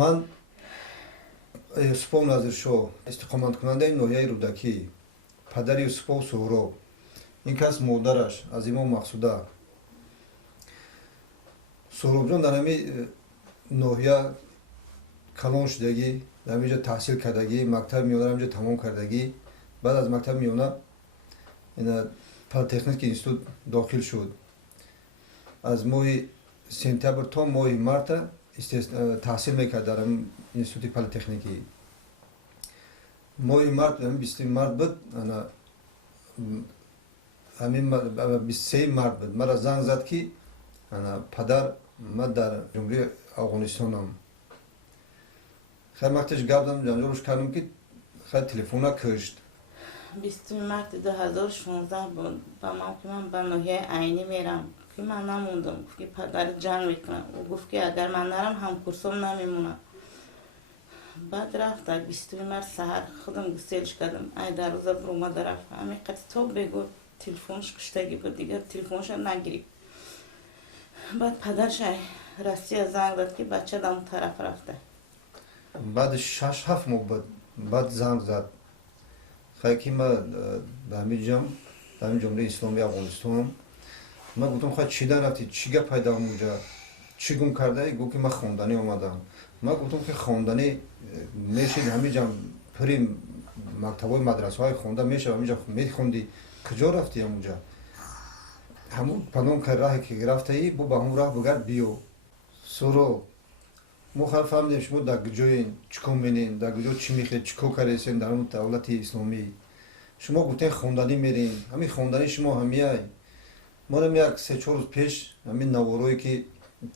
ман Юсупов Назиршоҳ истиқоматкунандаи ноҳияи Рӯдакӣ, падари Юсупов Суҳроб, ин кас модараш Азима Мақсуда. Суҳробҷон дар ҳамин ноҳия калон шудагӣ, дар ҳаминҷо таҳсил кардагӣ, мактаби миёнаро ҳаминҷо тамом кардагӣ. Баъд аз мактаби миёна политехникии институт дохил шуд. Аз моҳи сентябр то моҳи марта таҳсил мекард дар институти политехникӣ. Моҳи март 20 март буд, 23 март буд, мара занг зад ки падар ман дар ҷумҳурии Афғонистонам. Хай макташ гап задам, ҷанҷолш кардам ки хай телефона кашт. 20 март 2016 буд. Ба ман ки ман ба ноҳияи Айнӣ мерам. Ки ман намондам, ки падар ҷанг мекунад. Ӯ гуфт ки агар ман нарам ҳамкурсом намемонад. Баъд рафт 20 март саҳар худам гуселш кардам. Ай дар рӯза биромада рафт. Ҳамин қад то бего телефонш куштагӣ буд, дигар телефонша нагирифт. Баъд падарш Россия занг зад ки бача дар он тараф рафта. Баъди 6-7 моҳ буд, баъд занг зад. Хай ки ман дар ҳамин ҷумҳурии Исломии Афғонистонам. Ман гуфтам хай чидан рафтӣ, чӣ гап пайда онҷа, чӣ гум кардаӣ? Гуфт ки ман хонданӣ омадам. Ман гуфтам ки хонданӣ мешавӣ ҳаминҷа пури мактабҳои мадрасаҳои хонда мешавад, ҳаминҷа мехондӣ, куҷо рафтӣ ҳамунҷа? ҳамун падом ки раҳе ки рафтаӣ, бо ба ҳамун раҳ бигард биё. Суҳроб, мо хай фаҳмидем шумо дар куҷоен, чӣ кор менен, дар куҷо чӣ мехоҳед, чӣ кор кардесен дар ҳамун давлати исломӣ. Шумо гуфтен хонданӣ мерем, ҳамин хонданӣ шумо ҳамияй. Монам як 3-4 рӯз пеш ҳамин наворое ки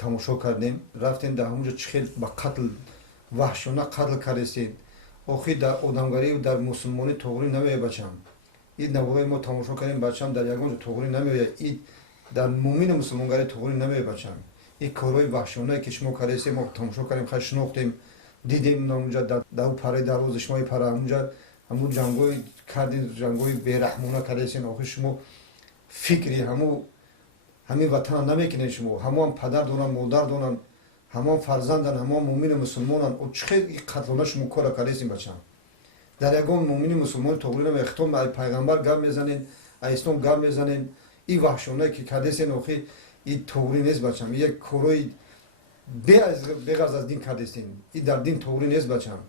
тамошо кардем, рафтем дар ҳамунҷо чӣ хел ба қатл, ваҳшона қатл кардесен. Охир дар одамгарӣ дар мусулмонӣ тоғрӣ намеояд бачам. ин наворое мо тамошо кардем, бачам дар ягон ҷо тоғрӣ намеояд. ин дар муъмини мусулмонгарӣ тоғрӣ намеояд бачам. ин корҳои ваҳшонае ки шумо кардесен, мо тамошо кардем, хай шинохтем, дидем ҳамунҷа дар параи дарози шумо пара ҳамунҷа ҳамун ҷангҳои кардин, ҷангҳои бераҳмона кардесен. Охир шумо фикри ҳамин ватана намекунед шумо. ҳамон падар доранд, модар доранд, ҳамон фарзанданд, ҳамон муъмини мусулмонанд. Чӣ хел қатлона шумо кора кардесен бачам? Дар ягон муъмини мусулмони тоғрӣ намеояд. Хитоб ай пайғамбар гап мезанен, ай ислом гап мезанен. ин ваҳшонае ки кардесен, охир ин тоғрӣ нест бачам. ин як корҳои беғарз аз дин кардесен. ин дар дин тоғрӣ нест бачам.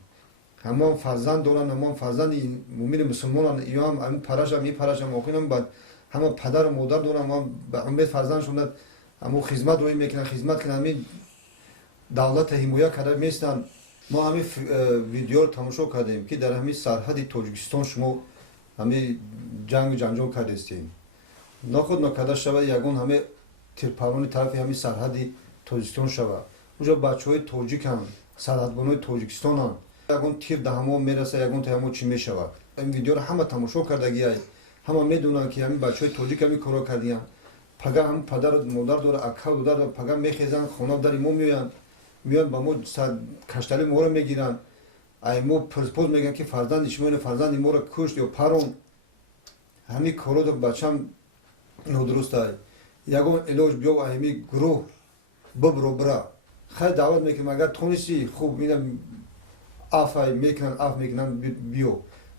ҳамон фарзанд доранд, ҳамон фарзанди муъмини мусулмонанд. иёам ҳамин парашам, ин парашам, охирам бад ҳама падару модар доранд, ба умед фарзандшон ҳамо хизмат доим мекунанд, хизмат кунанд, ҳамин давлата ҳимоя карда меистанд. мо ҳамин видеоро тамошо кардем ки дар ҳамин сарҳади Тоҷикистон шумо ҳамин ҷангу ҷанҷол кардестем. нохуд накарда шавад ягон ҳамин тирпарони тарафи ҳамин сарҳади Тоҷикистон шавад. унҷо бачаҳои тоҷиканд, сарҳадбонои Тоҷикистонанд. ягон тир да ҳамо мераса, ягон та ҳамо чӣ мешавад. ин видеоро ҳама тамошо кардагиай. ҳама медонанд ки ҳамин бачаҳои тоҷик ҳамин корро кардиянд. пага ҳамин падару модар дора, акау додар дора, пага мехезанд, хона дари мо меоянд, меоянд ба мо каштали моро мегиранд. ай мо пурспоз мегӯянд ки фарзанди шумо ин фарзанди моро кушт ё парон. ҳамин корро бачам нодуруст ай. ягон илоҷ биё ҳамин гурӯҳ бибро бира. хай даъват мекунам, агар тонистӣ хуб ина афай мекунанд, аф мекунанд, биё.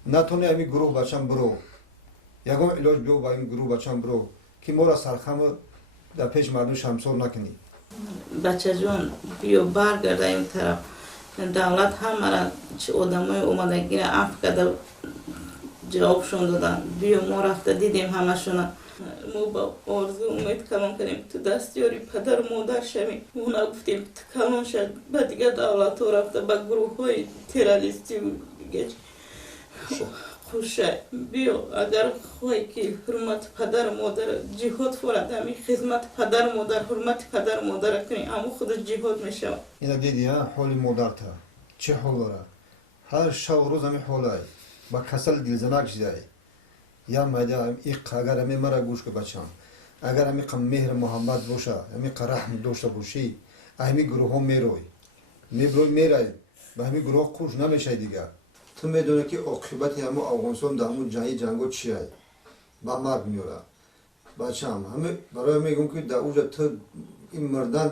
натони ҳамин гурӯҳ бачам биро. ягон илоҷ биё ба ин гурӯҳ бачам биро, ки моро сархаму дар пеши мардум шамсор накунӣ. Бачаҷон, биё баргарда ин тараф. Давлат ҳамара одамои омадагиро аф карда ҷавобшон додан. Биё мо рафта дидем ҳамашона. мо ба орзу умед калон кардем, ту дастёри падару модар шавем. мо нагуфтем ту калон шад, ба дигар давлатҳо рафта, ба гурӯҳҳои террористиву хуша. биё агар хоҳӣ ки ҳурмати падару модар ҷиҳод форад, ҳамин хизмати падару модар, ҳурмати падару модара кунӣ, ҳамо худаш ҷиҳод мешавад. ина диди ҳоли модарта чӣ ҳол дорад? ҳар шабу рӯз ҳамин ҳолай, ба касали дилзанак шидай. як майда иқ агар ҳамин мара гӯш ку бачам, агар ҳамин қа меҳр муҳаббат боша, ҳамин қа раҳм дошта бошӣ, ҳамин гурӯҳҳо мерой, мерай, ба ҳамин гурӯҳ куш намешавӣ дигар. ту медонӣ ки оқибати ҳамон Афғонистон дар ҳамон ҷанго чиай? ба марг меорад. бачам барои мегӯям ки дар уҷа ту ин мурдан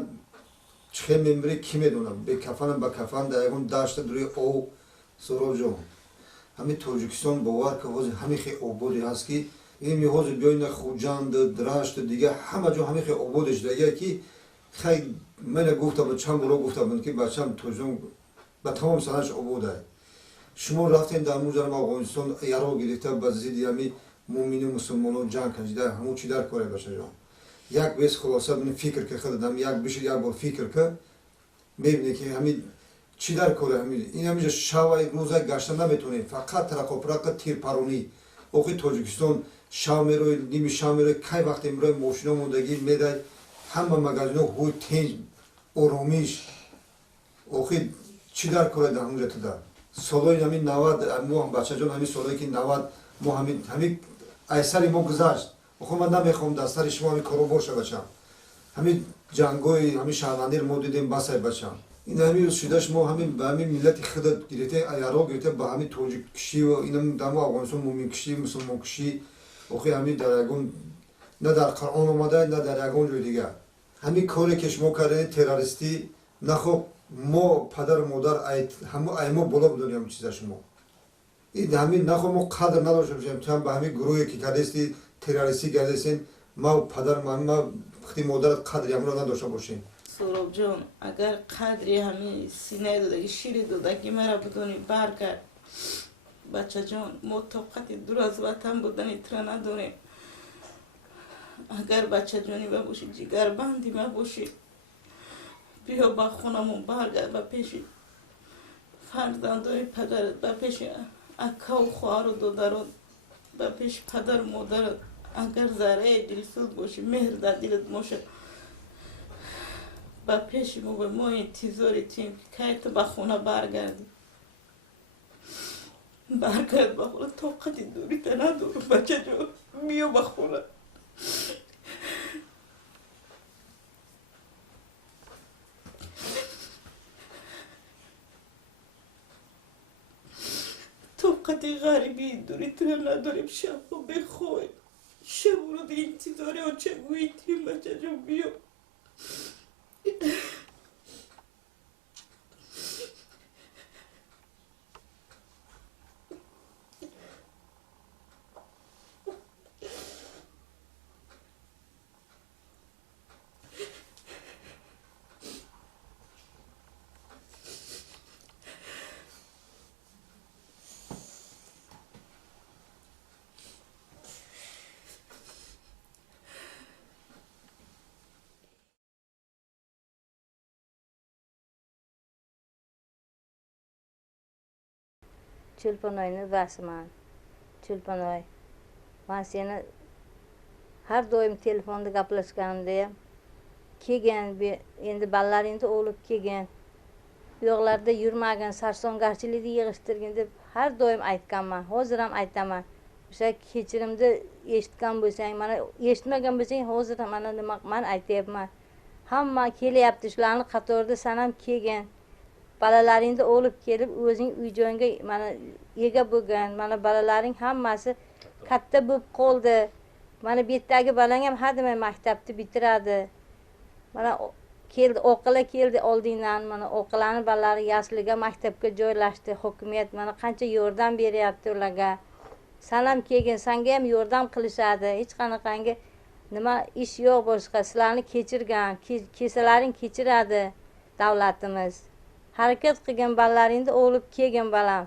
چه میمری کی میدونم به کفن با کفن دایگون داشته دوری او سراب جون همین تاجیکستان باور که واسه همین خیلی آبادی هست که این می‌هوز بیاین خوجند درشت دیگه همه جو همین خیلی آبادش دیگه که خیلی من گفتم به چند بار گفتم که بچه‌م توجون با تمام سالش آباده شما رفتین در موزه افغانستان یارو گرفته با زیدی همی مومنی مسلمانان جنگ کردن همون چی در کاره باشه جان یک بیس خلاصه من فکر که خودم یک بشه یک بار فکر که می‌بینی که همین چی در کاره همین این همیشه شاوای روزه گشتن نمیتونه فقط ترق و پرق تیر پرونی اوقی تاجیکستان شام میروی نیمی شام میروی کی وقت امروز ماشینا موندگی میده همه مگازینو هوی تنج آرامیش اوقی چی در کاره در همونجا تدا سالای همین 90 مو هم بچه جان همین سالایی که 90 مو همین ایسری ما گذشت خب من نمیخوام دستر شما همین کارو باشه بچم همین جنگای همین شهروندی ما دیدیم بسای بچم این همین شدهش ما همین به همین ملت خود گرفته ایران گرفته به همین تاجیک کشی و اینم دم افغانستان مومن کشی مسلمان کشی اوخی همین در یگون نه در قرآن اومده نه در یگون جای دیگه همین کاری که شما کردن تروریستی نه خب ما پدر و مادر همه ایما بالا بدونیم همین چیزا شما این همین نه خب ما قدر نداشته باشیم چون به همین گروهی که کردستی تروریستی گردستین ما پدر ما وقتی مادر قدری همون رو نداشته باشیم سوراب جان اگر قدری همین سینه دادگی شیر دادگی مرا بدونی برگرد بچه جان ما طاقت دور از وطن بودنی تر نداریم اگر بچه جانی ما باشی جگر بندی ما باشی بیا با خونمون برگرد با پیش فرزندای پدرت با پیش اکا و خواهر و دادرات با پیش پدر و مادرت اگر ذره دلسوز باشی مهر در دلت باشه با پیش ما به ما انتظاری تیم که تو به خونه برگردی برگرد به خونه طاقت دوری تا ندارم بچه جو بیا به خونه طاقت غریبی دوری تا نداریم شب و بخوای شب رو در انتظاری آنچه گویی تیم بچه جو بیا Chilpanoyni rasman. Chilpanoy. Men seni har doim telefonda gaplashganimda ham kelgan endi ballariingda o'lib kelgan bu yoqlarda yurmagin sarsongarchilikni yig'ishtirgin deb har doim aytganman hozir ham aytaman o'sha kechirimni eshitgan bo'lsang mana eshitmagan bo'lsang hozir mana nima man aytyapman hamma kelyapti shularni qatorida san ham kelgin balalaringni olib kelib o'zing uy joyga mana ega bo'lgan mana balalaring hammasi katta bo'lib qoldi mana bu yerdagi balang ham hademay maktabni bitiradi mana keldi o'qila keldi oldingdan mana o'qilani balalari yasliga maktabga joylashdi hokimiyat mana qancha yordam beryapti ularga san ham kelgin sanga ham yordam qilishadi hech qanaqangi nima ish yo'q boshqa sizlarni kechirgan kesalaring kechiradi davlatimiz harakat qilgin balalaringni olib kelgin balam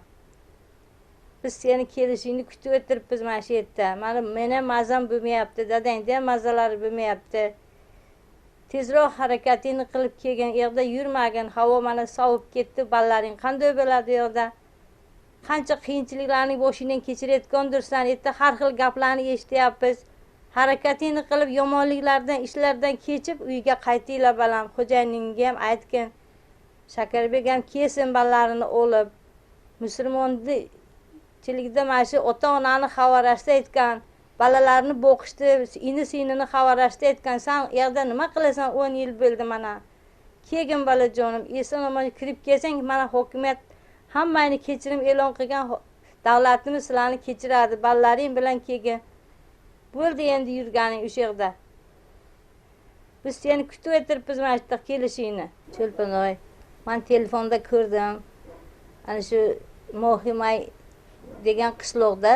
biz seni kelishingni kutib o'tiribmiz mana shu yerda mana meni ham mazam bo'lmayapti dadangni ham mazalari bo'lmayapti tezroq harakatingni qilib kelgin u yoqda yurmagin havo mana sovib ketdi balalaring qanday bo'ladi u yoqda qancha qiyinchiliklarni boshingdan kechirayotgandirsan erta har xil gaplarni eshityapmiz harakatingni qilib yomonliklardan ishlardan kechib uyga qaytinglar balam xo'jayiningga ham aytgin Shakarbek ham kelsin balalarini olib musulmonchilikda mana shu ota onani xavarashda aytgan balalarni boqishdi ini sinini xavarashda aytgan san u yoqda nima qilasan 10 yil bo'ldi mana kelgin balajonim eson omon kirib kelsang mana hokimiyat hammani kechirim e'lon qilgan davlatimiz sizlarni kechiradi balalaring bilan kelgin bo'ldi endi yurganing o'sha yoqda Biz seni kutib o'tiribmiz mana shu yerda kelishingni. Cho'lponoy, men telefonda ko'rdim. Ana shu Mohimay degan qishloqda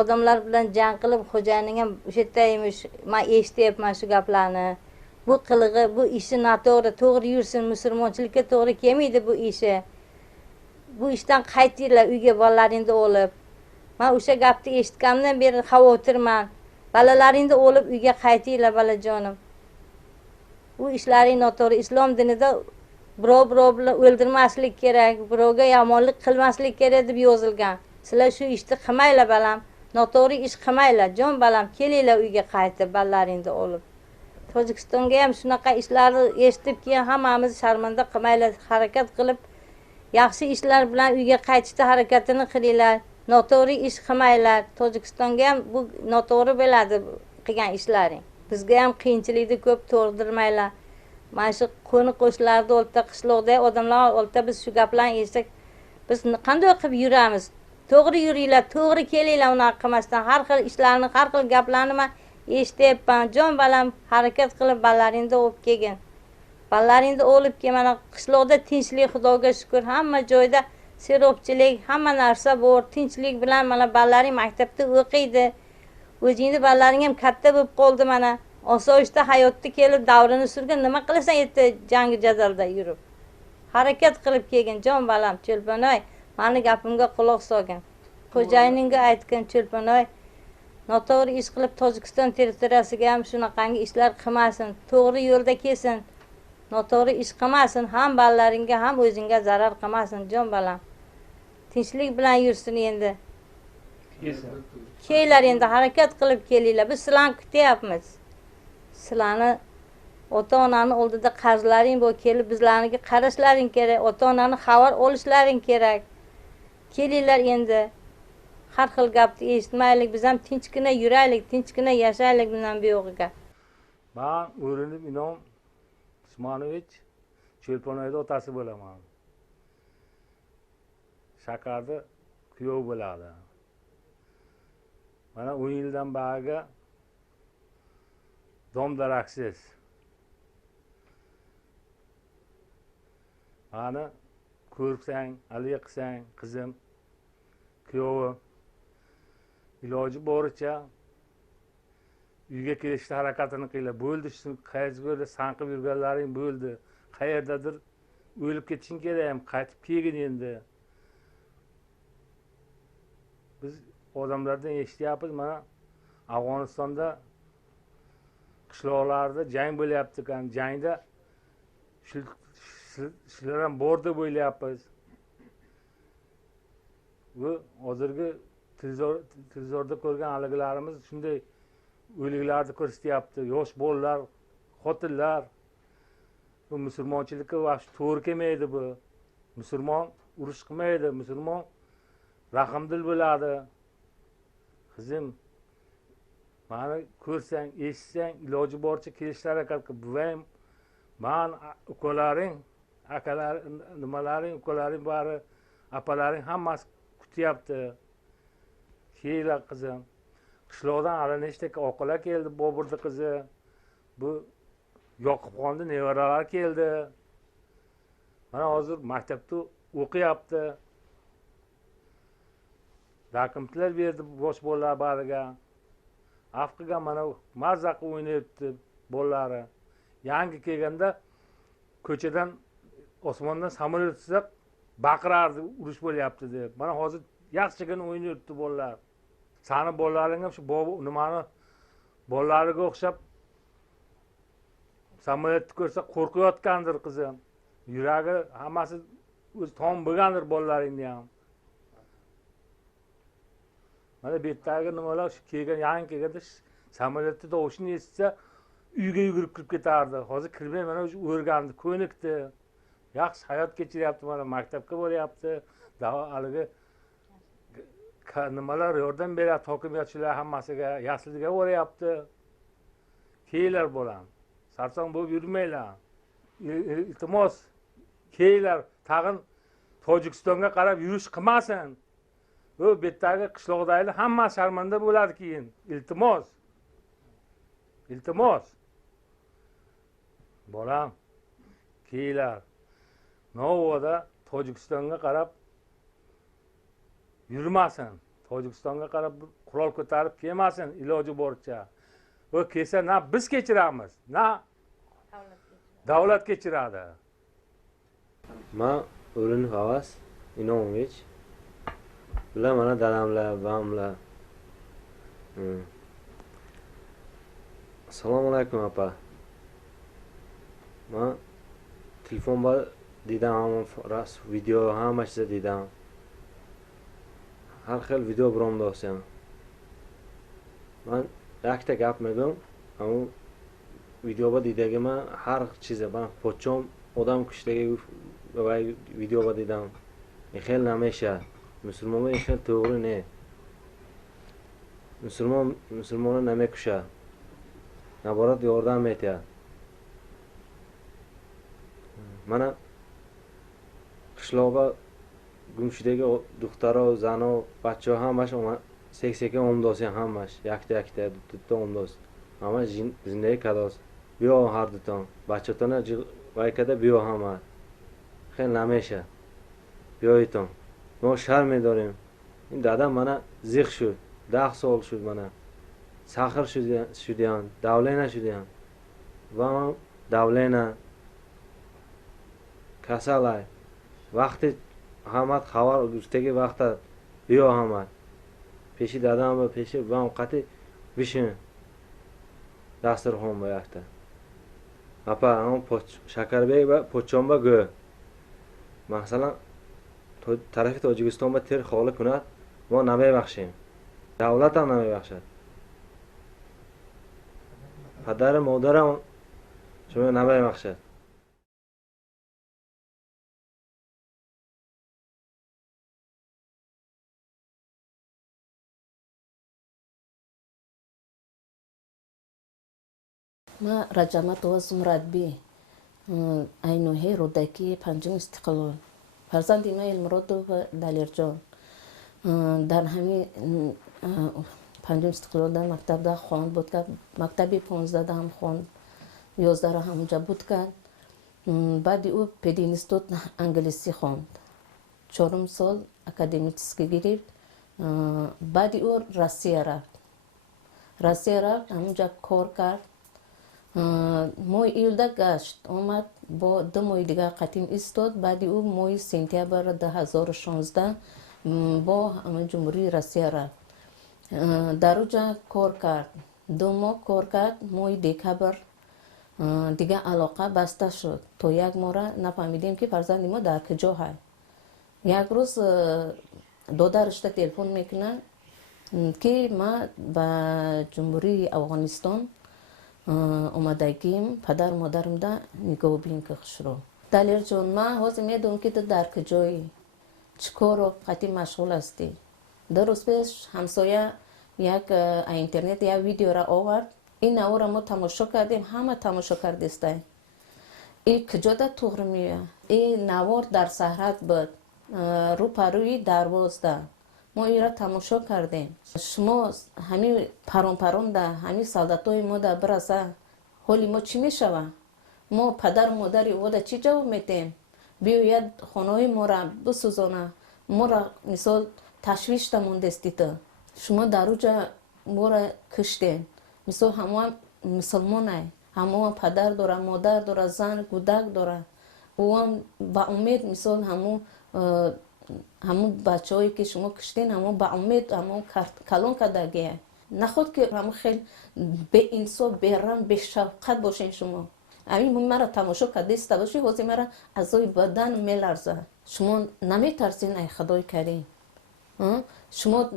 odamlar bilan jang qilib, xo'jayining ham o'sha yerda emish. Men eshityapman shu gaplarni. Bu qilig'i, bu ishi noto'g'ri, to'g'ri yursin, musulmonchilikka to'g'ri kelmaydi bu ishi. Bu ishdan qaytinglar uyga bolalaringni olib. Men o'sha gapni eshitgandan beri xavotirman. Bolalaringni olib uyga qaytinglar bolajonim. Bu ishlaring noto'g'ri. Islom dinida birov bilan o'ldirmaslik kerak, birovga yomonlik qilmaslik kerak deb yozilgan. Sizlar shu ishni qilmanglar balam. Noto'g'ri ish qilmanglar. Jon balam, kelinglar uyga qaytib bolalaringni olib. Tojikistonga ham shunaqa ishlarni eshitib keyin hammamiz sharmanda qilmanglar, harakat qilib yaxshi ishlar bilan uyga qaytishga harakatini qilinglar. Noto'g'ri ish qilmanglar. Tojikistonga ham bu noto'g'ri bo'ladi qilgan ishlaring. Bizga ham qiyinchilikni ko'p to'g'dirmanglar. Mana shu qo'ni-qo'shnilarda o'rta qishloqda odamlar o'rta biz shu gaplarni eshitsak, biz qanday qilib yuramiz? To'g'ri yuringlar, to'g'ri kelinglar, unaqa qilmasdan har xil ishlarni, har xil gaplarni men eshityapman. Jon balam, harakat qilib bolalaringni olib kelgin. Bolalaringni olib kel, mana qishloqda tinchlik, Xudoga shukr, hamma joyda serobchilik, hamma narsa bor, tinchlik bilan mana bolalaring maktabda o'qiydi. O'zingni bolalaring ham katta bo'lib qoldi mana. Osoyishta hayotda kelib davrini surgan, nima qilasan yerda jangi jadalda yurib. Harakat qilib kelgin, jon balam, Cho'lponoy, meni gapimga quloq solgin. Xo'jayiningga aytgin, Cho'lponoy, noto'g'ri ish qilib Tojikiston territoriyasiga ham shunaqangi ishlar qilmasin, to'g'ri yo'lda kelsin. Noto'g'ri ish qilmasin, ham bolalaringga, ham o'zingga zarar qilmasin, jon balam. Tinchlik bilan yursin endi. Kelinglar endi, harakat qilib kelinglar. Biz sizlarni kutyapmiz. Sizlarni ota-onani oldida qarzlaring bor, kelib bizlarniga qarashlaring kerak, ota-onani xabar olishlaring kerak. Kelinglar endi. Har xil gapni eshitmaylik, biz ham tinchgina yuraylik, tinchgina yashaylik bundan buyog'iga. Men o'rinib Inom Usmonovich Cho'lponoyda otasi bo'laman. Shakarda kuyov bo'ladi. Mana 10 yildan beri dom daraksiz. Mani ko'rsang, aliya qilsang, qizim, kuyovim iloji boricha uyga kelishga harakatini qilinglar. Bo'ldi, shu qayerga sanqib yurganlaring bo'ldi. Qayerdadir o'lib ketishing kerak ham, qaytib kelgin endi. Biz odamlardan eshityapmiz, mana Afg'onistonda qishloqlarda jang bo'lyapti ekan. Jangda shular ham bor deb o'ylayapmiz. Bu hozirgi televizorda ko'rgan haligilarimiz shunday o'liklarni ko'rsatyapti. Yosh bolalar, xotinlar. Bu musulmonchilikka vaqt to'g'ri kelmaydi bu. Musulmon urush qilmaydi, musulmon rahmdil bo'ladi. Qizim, meni ko'rsang, eshitsang, iloji boricha kelishga harakat qil. Buvayim, men ukalaring, akalar, nimalaring, ukalaring bari, apalaring hammasi kutyapti. Kelinglar qizim. Qishloqdan hali nechta oqalar keldi, Boburni qizi. Bu Yoqubxonning nevaralari keldi. Mana hozir maktabda o'qiyapti. Dokumentlar berdi bosh bolalar bariga. Afqiga mana mazaqi o'ynayapti bolalari. Yangi kelganda ko'chadan osmondan samolyot tushsa baqirardi, urush bo'lyapti deb. Mana hozir yaxshigina o'ynayapti bolalar. Sani bolalaring ham shu nimani bolalariga o'xshab samolyotni ko'rsa qo'rqayotgandir qizim. Yuragi hammasi o'z tom bo'lgandir bolalaringni ham. Mana bu yerdagi nimalar shu kelgan, yangi kelganda samolyotni tovushini eshitsa uyga yugurib kirib ketardi. Hozir kirmay mana o'sha o'rgandi, ko'nikdi. Yaxshi hayot kechiryapti, mana maktabga boryapti. Haligi nimalar yordam beryapti, hokimiyatchilar hammasiga, yasliga boryapti. Kelinglar bolam. Sarsong bo'lib yurmanglar. Iltimos, kelinglar, tag'in Tojikistonga qarab yurish qilmasin. Bu betdagi qishloqdagilar hamma sharmanda bo'ladi keyin. Iltimos. Iltimos. bolam kelinglar Novoda Tojikistonga qarab yurmasin, Tojikistonga qarab qurol ko'tarib kelmasin iloji boricha. Va kelsa na biz kechiramiz, na davlat kechiradi. Men O'rin Havas Inomovich bilan mana dadamlar, bamlar. Assalomu alaykum opa. Men telefon bor dedim, video hammasi dedim. Har xil video bironda olsam. Men yakta gapmadim, ammo video bor dedim, har chiza ben pochom odam kishdagi video bor dedim. Xel nameşa. Müslümanlar xel to'g'ri ne? Müslümanlar nima kusha? Naborat yordam etyapti. Mana qishloqqa Gumshidagi doktorlar, zano, bachcha hammash sekseka omdosi hammash, yakta dutda omdos. Hamma zindagi kados. Biyo har duton. Bachchatona vaykada biyo hamma. Xel nameşa. Biyoiton. ما شرم داریم. این دادم منه زیخ شد. 10 سال شد منه. سخر شدیان. دوله نشدیان. و من دوله نه. کسالای. وقتی همت خبر گفتگی وقت بیا همت. پیشی دادم و پیشی و هم قطعی بشین. دستر هم بیاکته. اپا هم شکر بی و پوچم با گو. مثلا طرف تاجیکستان با تیر خاله کند ما نمیبخشیم. دولت هم نمیبخشد. پدر مادرم شما نمیبخشد. ما رجمت و زمرد بی اینوهی رودکی پنجم استقلال فرزند ما المراد و دلیرجان در همین پنجم استقلال در مکتب دا خواند بود که مکتبی 15 هم خواند 11 همونجا بود که بعد او پدینستوت انگلیسی خواند 4 سال اکادمیکسکی گرفت بعد او روسیه رفت همونجا کار کرد موی ایلده گشت اومد با 2 ماه دیگه قطیم ایستاد بعد او موی سپتامبر 2016 با جمهوری روسیه رفت در اونجا کار کرد 2 ماه کار کرد موی دکبر دیگه علاقه بسته شد تا 1 ماه را نفهمیدیم که فرزند ما در کجا هست یک روز دادرش تلفن میکنن که ما به جمهوری افغانستان اومدگیم پدر مادرم دا نگاه بین که خشرو دلیر جون ما حوض میدونم که تو در کجایی چکار رو قطعی مشغول هستی 2 روز پیش همسایه یک اینترنت یا ویدیو را آورد این او را ما تماشا کردیم همه تماشا کردیستیم این کجا دا توغر میوه این نوار در سهرت بود رو پروی درواز ده ما این را تماشا کردیم شما همین پرام ده همین سالداتای ما ده برسه حالی ما چی میشوه ما پدر مادری او ده چی جواب میتیم بیاید خانه ما را بسوزانه ما را مثال تشویش تمون دستیده شما در اوجا ما را کشتین مثال همه مسلمانه همه پدر داره مادر داره زن کودک داره او هم با امید مثال همون بچه هایی که شما کشتین همون با امید همون کلان کردگیه نخود که همون خیلی به انصاف به رحم به شفقت باشین شما همین مرا تماشا کردیسته باشی حوضی مرا اعضای بدن میلرزه شما نمیترسین ای خدای کریم شما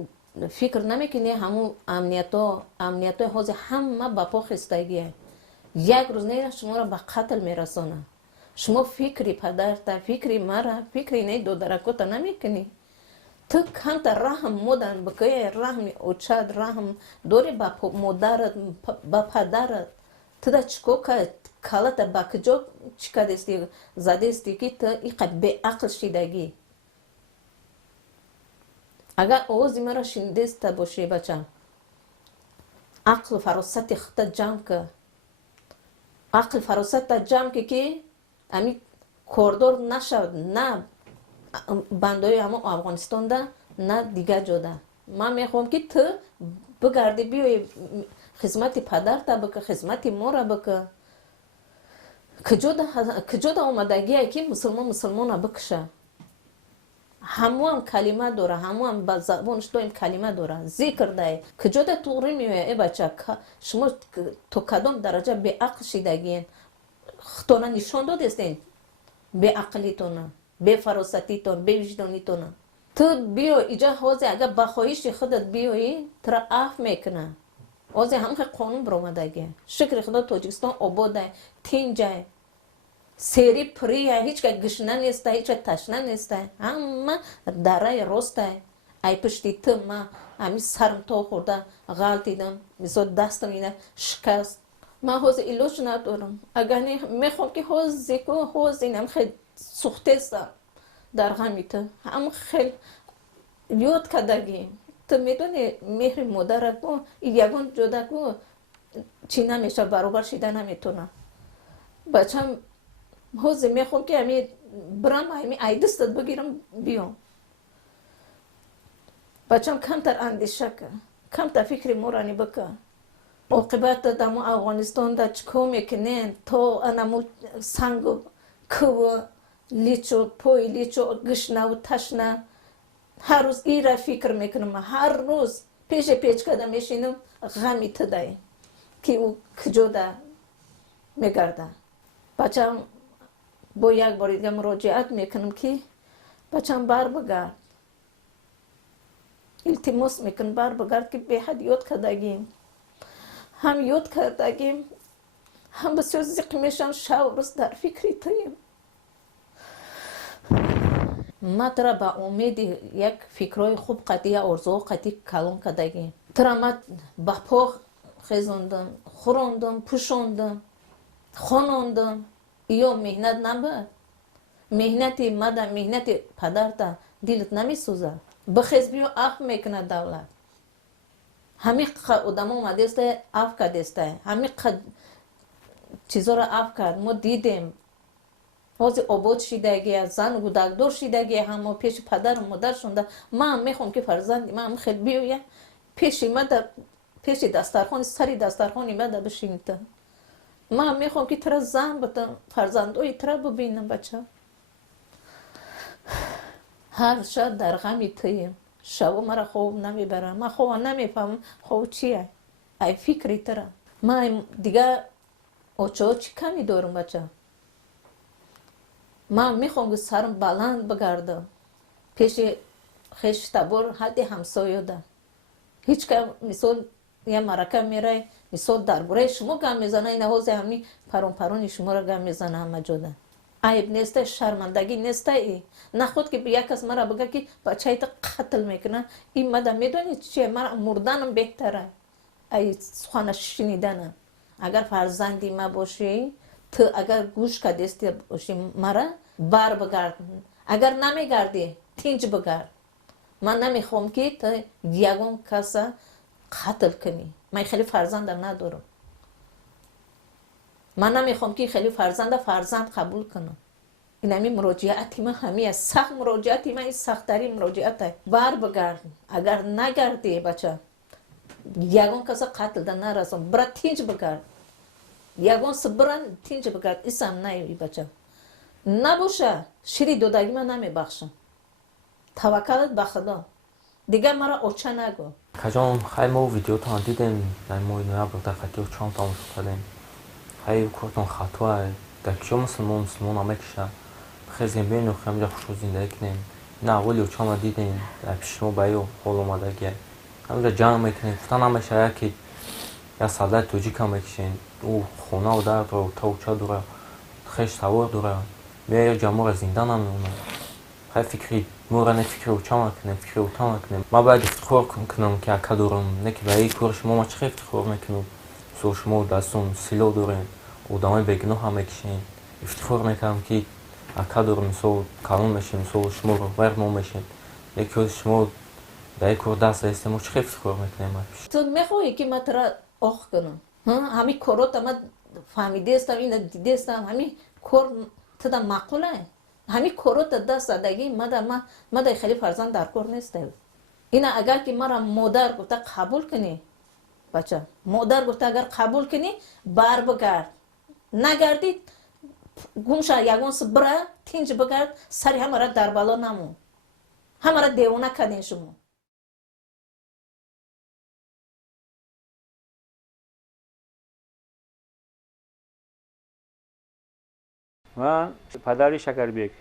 فکر نمیکنی همون امنیت های حوضی همه با پا خستگیه یک روز نه شما را به قتل میرسانه شما فکری پدرت فکری مرا فکری نه دو درکوتا نمیکنی تو کانت رحم مودن بکه رحم اوچاد رحم دوری با مادرت با پدرت تو دا چکو که کالت با کجا چکا دستی زدستی که تو ایقا به عقل شیدگی اگر آوازی مرا شندست باشی بچه عقل فراست خطا جمع که عقل فراست تا جمع که امی کوردور نشود نه بندای همه افغانستان ده نه دیگه جاده. من میخوام که تو بگردی بیای خدمت پدر تا بکه خدمت ما را بکه کجا آمدگی که مسلمان بکشه. همو هم کلمه داره، همو هم با زبانش دایم کلمه داره، ذکر داره. کجا توری میوه ای بچه شما تو کدام درجه به عقل شدگین خطانه نشان دادستین به عقلیتونه، به فراستیتون، به وجدانیتونه. تو بیا اینجا حوضی اگر بخواهیش خودت بیایی ترا عفو میکنه. حوضی همه قانون برآمدگی. شکر خدا تاجیکستان آباده، تینجه، سری پریه، هیچ که گشنه نیسته، هیچ که تشنه نیسته. همه دره راسته. ای پشتی تو ما همی سرم تا خورده غلطیدم، مثلا دستم اینه شکست. من حوض ایلوش ندارم. اگر میخوام که حوض اینم خیلی سخته است در همیته. هم خیلی یاد کردگی. تو میدونی مهر مادرت با یگان جدا کو چی نمیشه برابر شده نمیتونه. بچم حوض میخوام که همی برم همی دستت بگیرم بیام. بچم کمتر اندیشه که کمتر فکر مورانی بکه. عاقبت دمو افغانستان دا چکو میکنین تو انمو سنگو کو لیچو پوی لیچو گشنه و تشنه هر روز ای را فکر میکنم. هر روز پیش کده میشینم غمی تدای که او کجا ده میگرده. بچم با یک بار دیگه مراجعت میکنم که بچم بر بگرد. التماس میکنم بر بگرد که به حد یاد کردگیم. هم یاد کردگیم هم بسیار زیق میشن شب روز در فکری تایم. ما ترا با امید یک فکرای خوب قطعی ارزو قطعی کلام کردگیم. ترا ما با پا خیزاندم، خوراندم، پوشاندم، خاناندم. یا مهنت نبود. مهنتی مادر مهنتی پدر تا دلت نمیسوزه. بخیز بیو اخ میکنه دولت. همه آدم اومده است اف کرده است. همه چیزا را اف کرد. ما دیدیم. حاضر آباد شدگی زن و کودکدار شدگی هم پیش پدر و مادر شونده. من میخوام که فرزند من خیلی بیایم پیش ما در پیش دسترخوان سری دسترخوانی ما در بشینید. من میخوام که ترا زن بتم فرزندوی ترا ببینم بچه. هر شب در غمی تایم. شب مرا خواب نمیبرم. من خواب نمیفهم خواب چیه. ای فکری ترا. من دیگه اوچه چی کمی دارم بچه. من میخوام که سرم بلند بگردم. پیش خیش تبور حد همسایه ده. هیچ که مثال یه مرکه میره مثال درباره شما گم میزنه این حوض همی پرون شما را گم میزنه همه جاده. عیب نیسته شرمندگی نیسته ای. نه خود که یک کس مرا بگه که بچه ایت قتل میکنه این مده میدونی چیه مرا مردنم بهتره. ای سخن شنیدنم. اگر فرزندی ما باشی تو اگر گوش کدستی باشی مرا بر بگرد. اگر نمیگردی تینج بگرد. من نمیخوام که تو یگون کس قتل کنی. من خیلی فرزند ندارم. من نمیخوام که خیلی فرزند قبول کنم. این همی مراجعتی من همی سخت مراجعتی من این سخت‌ترین مراجعت بر بگرد. اگر نگردی بچه یگون کس قتل ده نرسم برای تینج بگرد. یگون سبران تینج بگرد ایسم نیوی بچه. نباشه شیری دودگی من نمیبخشم. توکلت به خدا. دیگه مرا اوچه نگو. کجام خیلی ما ویدیو تا دیدیم در موی نوابق در خطی و چون تاموش کردیم. خیلی کورتون خطوه در کجا مسلمان نمیکشه. خیلی بینو خیلی خوشو زندگی کنیم. نه اولی چون دیدیم در پیش ما بایو حال اومده گه. همینجا جمع میکنیم. فتان نمیشه یکی یا سالده توجیک هم میکشین. او خونه و در رو تا اوچه دوره. خیلی سوار دوره. بیا جمعه زندان هم میمونه. خیلی فکری مورد فکر و چام کنیم فکر و تام کنیم. ما باید افتخار کنم که اکا دارم. نه که برای کار شما چه افتخار میکنم. سو شما دستون سیلو دارین. و دامای بگناه هم میکشین. افتخار میکنم که اکا دارم سو کلون میشیم سو شما رو ورمو میشین. یکی شما برای کار دست هستیم و چه افتخار میکنیم. تو میخوایی که من ترا آخ کنم. همین کارات من فهمیدستم اینا دیدستم همین کار تدا معقوله همین کارو تدا سادگی ماده خیلی فرزند در کار نیسته اینا اگر که مرا مادر گفته قبول کنی بچه مادر گفته اگر قبول کنی بر بگرد نگردید گمشه یگون بره تینج بگرد سری همه را در بالا نمون همه را دیوانه کردین شما من پدری شکربیک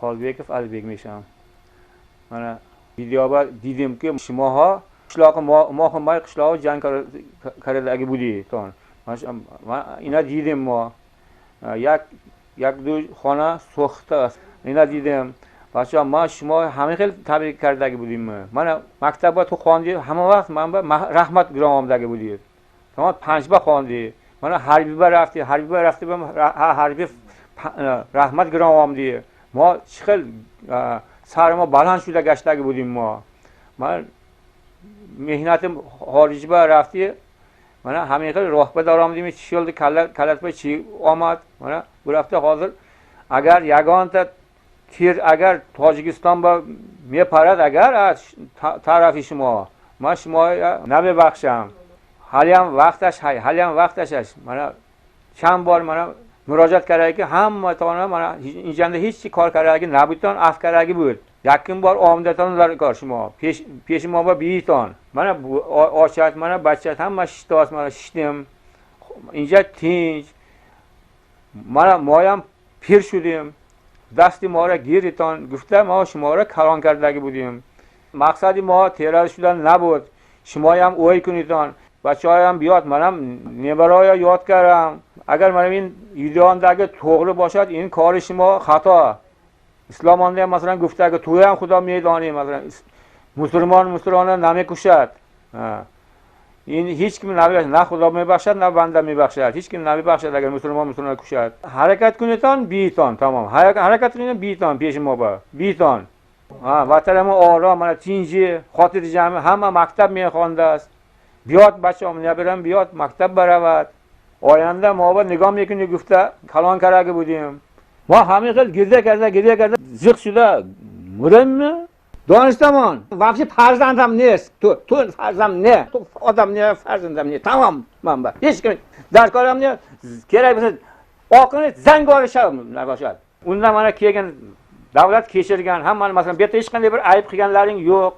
خالبیکов البیک میشم من ویدیو دیدم که شماها قشلاق ما همه قشلاق جنگ کرده اگه بودی تون من اینا دیدم ما یک دو خانه سوخته است اینا دیدم بچه ما شما همه خیلی تبریک کرده اگه بودیم من مکتب تو خواندی همه وقت من به رحمت گرام آمده بودی شما 5 با خواندی من حربی رفتی به حربی رحمت گرام آمدی ما خیلی سر ما بلند شده گشته بودیم ما من مهنت خارجی با رفتی من همین خیلی راه به دار آمدیم چی شد کلت به چی آمد من رفته حاضر اگر یگان تا تیر اگر تاجیکستان با میپرد اگر از طرف شما من شما نمیبخشم حالی هم وقتش هست من چند بار من مراجعت کرده که هم تانا من اینجا هیچ کار کرده اگه نبودتان اف کرده اگه بود یکم بار آمدتان در کار شما پیش ما با بیتان من آشت من بچت هم شتاست من شتیم اینجا تینج من مایم پیر شدیم دستی ما را گیریتان گفته ما شما را کلان کرده بودیم مقصدی ما تیرار شدن نبود شما هم اوی کنیدان بچه هایم بیاد منم نبرای یاد کردم اگر منم این ایدان اگه توغله باشد این کار شما خطا اسلام آنده مثلا گفته اگه توی هم خدا میدانی مثلا مسلمان نمیکشد این هیچ کی نمیبخشد نه خدا میبخشد نه بنده میبخشد هیچ کی نمیبخشد اگر مسلمان کشد حرکت کنیدان بیتان تمام حرکت کنیدان بیتان پیش ما با بیتان وطن ما آرام من تینجی خاطر جمع همه مکتب میخوانده است بیاد بچه هم نبرم بیاد مکتب برود آینده ما با نگاه میکنی گفته کلان کرده بودیم ما همه خیلی گریه کرده زیق شده مرم دانستمان وقتی فرزندم نیست تو فرزندم نه تو آدم نه فرزندم نه تمام من با هیچ کمی در کارم نه کرای بسید آقای زنگار شب نباشد اوندا من کیگن دولت کشیرگن هم من مثلا بیت هیچ کنده بر عیب خیگنلرین yok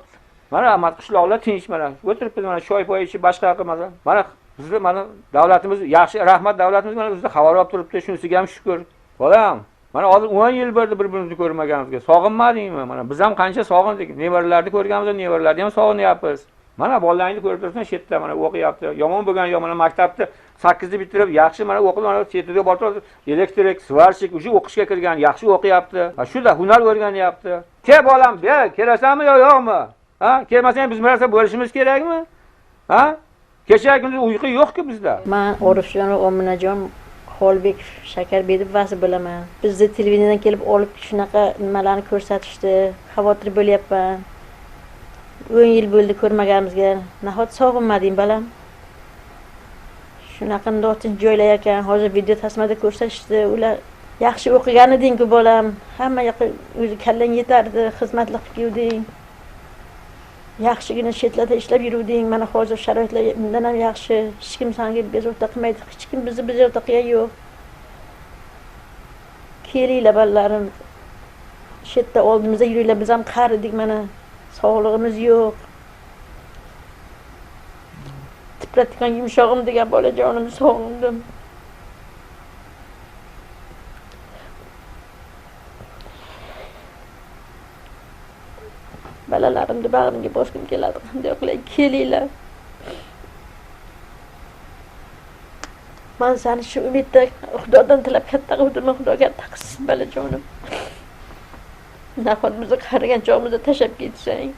mana amat qishloqlar tinch mana o'tiribmiz mana shoy poy ichib boshqa yoqqa mana bizni mana davlatimiz yaxshi rahmat davlatimiz mana bizni xabar olib turibdi shunisiga ham shukur bolam mana hozir 10 yil bo'ldi bir-birimizni ko'rmaganimizga sog'inmadingmi mana biz ham qancha sog'indik nevaralarni ko'rganmiz nevaralarni ham sog'inyapmiz mana bolalaringni ko'rib turibsan chetda mana o'qiyapti yomon bo'lgan yo mana maktabni 8 ni bitirib yaxshi mana o'qib mana chetida borib elektrik svarshik уже o'qishga kirgan yaxshi o'qiyapti shuda hunar o'rganyapti ke bolam be kelasanmi yo yo'qmi ha kelmasang biz birarsa bo'lishimiz kerakmi ha kecha kunduz uyqu yo'q-ku bizda men Orifjon va Ominajon Xolbek Shakarbekov vasi bilaman bizni televiziyadan kelib olib shunaqa nimalarni ko'rsatishdi xavotir bo'lyapman 10 yil bo'ldi ko'rmaganimizga nahot sog'inmading balam shunaqa notinch joylar ekan hozir video tasmada ko'rsatishdi ular yaxshi o'qigan eding-ku bolam hamma yoqqa o'zi kallang yetardi xizmatlar qilib yurding yaxshigina chetlarda ishlab yuruvding mana hozir sharoitlar undan ham yaxshi hech kim senga bezovta qilmaydi hech kim bizni bezovta qilgan yo'q kelinglar balalarim chetda oldimizda yuringlar biz ham qaridik mana sog'lig'imiz yo'q titratgan yumshog'im degan bolajonimni sog'indim balalarimni bag'rimga bosgim keladi qanday qilay kelinglar man seni shu umidda xudodan tilab katta qildim xudoga taqsiz balajonim nahot bizni qarigan chog'imizda tashlab ketsang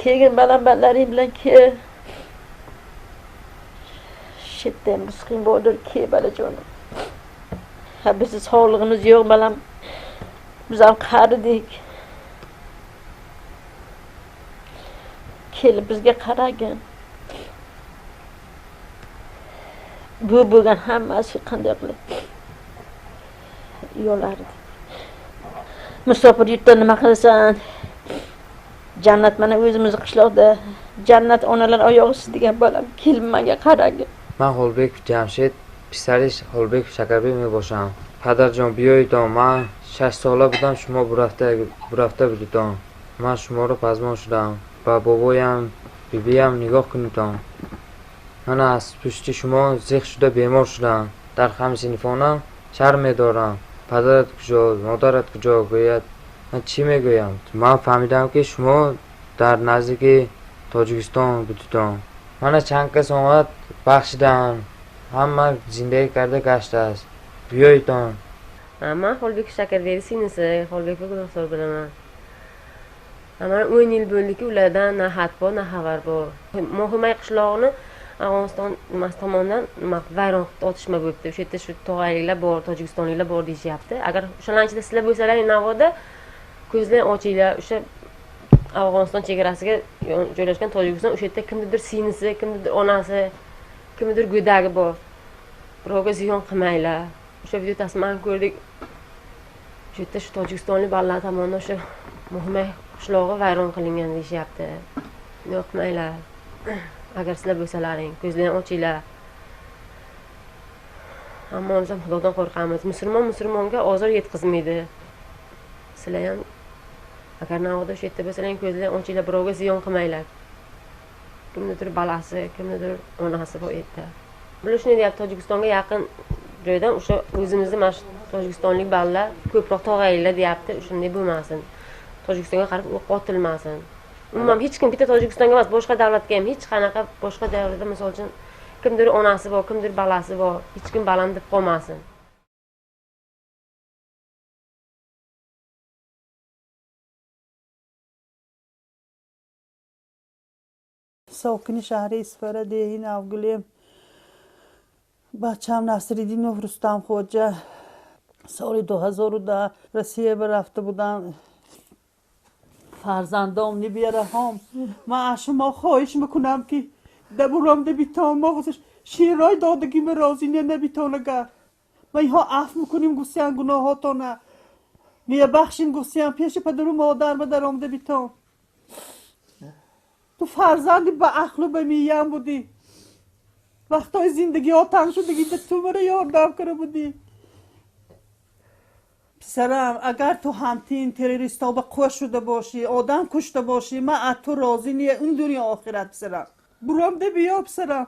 kelgin balandlaring bilan kel shitdan biz qiyin bo'ldir ke balajonim ha bizni sog'lig'imiz yo'q balam biz ham qaridik kelib bizga qaragin bu bo'lgan hammasi qanday qilib yo'lardi. Musofir yurtda nima qilsan? Jannat mana o'zimiz qishloqda jannat onalar oyog'i degan bolam kelmaga qaragin. من هولبک جمشید پسرش هولبک شکربی می باشم. پدر جان بیایید من 6 ساله بودم شما برفته بودید. من شما رو پزمان شدم. با بابایم بیبیم نگاه کنید. من از پشت شما زیخ شده بیمار شدم. در خمس سنفانم شرم می دارم. پدرت کجا مادرت کجا گوید من چی میگویم؟ من فهمیدم که شما در نزدیک تاجیکستان بودید. من چند کس آمد بخشیدن همه زندگی کرده گشته است. بیایید. من Xolbek Shakarberdi singlisi Xolbek Gudoqsor bilaman. Mana 10 yil bo'ldiki ulardan na xat bor, na xabar bor. Mohimay qishlog'ini Afg'oniston tomonidan vayron otishma bo'libdi. O'sha yerda shu tog'ayliklar bor, tojikistonliklar bor deyishyapti. Agar o'shalar ichida sizlar bo'lsalar, navoda ko'zlar ochinglar. O'sha Afg'oniston chegarasiga joylashgan Tojikiston o'sha yerda kimnidir singlisi, kimnidir onasi, kimnidir go'dagi bor. Birovga ziyon qilmanglar. O'sha video tasmani ko'rdik. O'sha yerda shu tojikistonlik bolalar tomonidan o'sha Muhimay qishlog'i vayron qilingan deyishyapti. Yo'qmanglar. Agar sizlar bo'lsalaring, ko'zlaring ochinglar. Hammamiz ham Xudodan qo'rqamiz. Musulmonga ozor yetkazmaydi. Sizlar ham agar navoda o'sha yerda bo'lsalaring, ko'zlaring ochinglar, birovga ziyon qilmanglar. Kimnidir balasi, kimnidir onasi bor yerda. Bular shunday deyapti, Tojikistonga yaqin joydan o'sha o'zimizni mana shu tojikistonlik bolalar ko'proq tog'aylar deyapti. Shunday bo'lmasin. Tojikistonga qarab o'q otilmasin. Umuman hech kim bitta Tojikistonga emas, boshqa davlatga ham hech qanaqa boshqa davlatda misol uchun kimdir onasi bor, kimdir balasi bor, hech kim balam deb qolmasin. ساکن شهر اسفر دهی نوگلیم بچه هم نصرالدین رستم خواجه سال 2010 روسیه رفته بودن فرزندام نبیاره هم من از شما خواهش میکنم که دبورم دبیتان ما خودش شیرای دادگی به رازی نبیتانه گر و اینها عفو میکنیم گوسیان گناهاتانه میه بخشین گوسیان پیش پدر و مادر بدرام دبیتان تو فرزندی به عقل و به میم بودی وقتای زندگی ها تنگ شدگی به تو برای یاردم کرده بودی پسرم اگر تو همتین تروریست ها به قوش شده باشی آدم کشته باشی من از تو راضی نیه اون دنیا آخرت پسرم برام ده بیا پسرم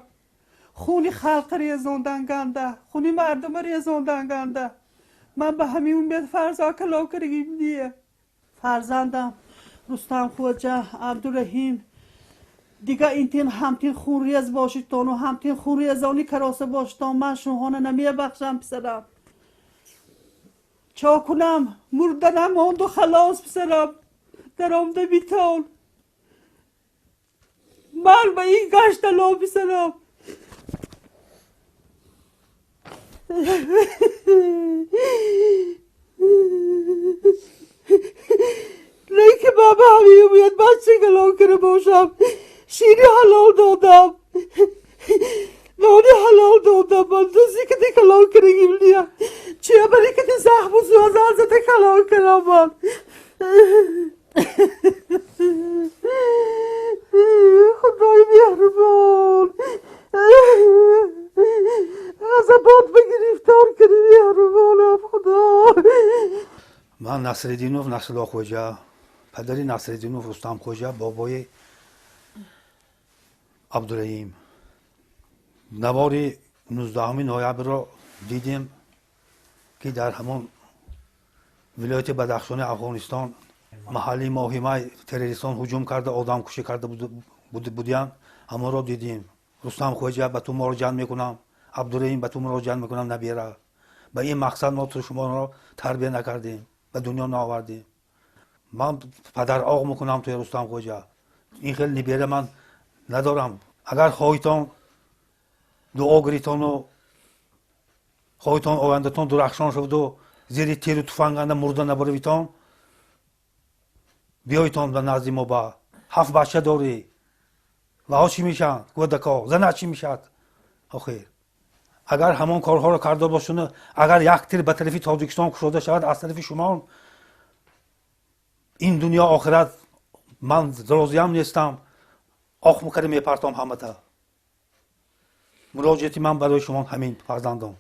خونی خلق ریزاندن گنده خونی مردم ریزاندن گنده من به همین امید فرزا کلا کرگیم نیه فرزندم رستم خواجه عبدالرحیم دیگه اینتین همتین خون ریز باشیدتان و همتین خون ریزانی کراسه باشیدتان من شوهانه نمیه بخشم پسرم چا کنم مردنم آند و خلاص پسرم در آمده بیتان من به این گشت لا پسرم نه که بابا همیه باید بچه گلان کرده باشم شیری حلال دادم نانی حلال دادم من دوزی که دی کلان کرگیم نیا چیه بری که دی زخم و سوازان زده کلان کرم من خدای مهربان غضبات بگریفتار کنی مهربانم خدا من نصرالدینوف نصرالله خوجه پدری نصرالدینوف رستم خوجه بابای عبدالرحیم نوار 19 نوامبر را دیدیم که در همون ولایت بدخشان افغانستان محلی ماهیمه تروریستان هجوم کرده آدم کشی کرده بودند همه را دیدیم رستم خوجه به تو مراجعه میکنم عبدالرحیم به تو مراجعه میکنم نبیره به این مقصد ما تو شما را تربیت نکردیم به دنیا نآوردیم من پدر آق میکنم توی رستم خوجه این خیلی نبیره من ندارم اگر خواهیتان دعا گریتان و خواهیتان آیندهتان درخشان شد و زیر تیر و تفنگ مرده نبرویتان بیایتان به نزد ما با 7 بچه داری و ها چی میشن؟ گودکا زنه چی میشد؟ آخیر اگر همان کارها را کرده باشن، اگر یک تیر به طرف تاجیکستان کشیده شود از طرف شما، این دنیا آخرت من راضیم نیستم. آخ مکرم میپرتم همه تا. مراجعت من برای شما همین فرزندان.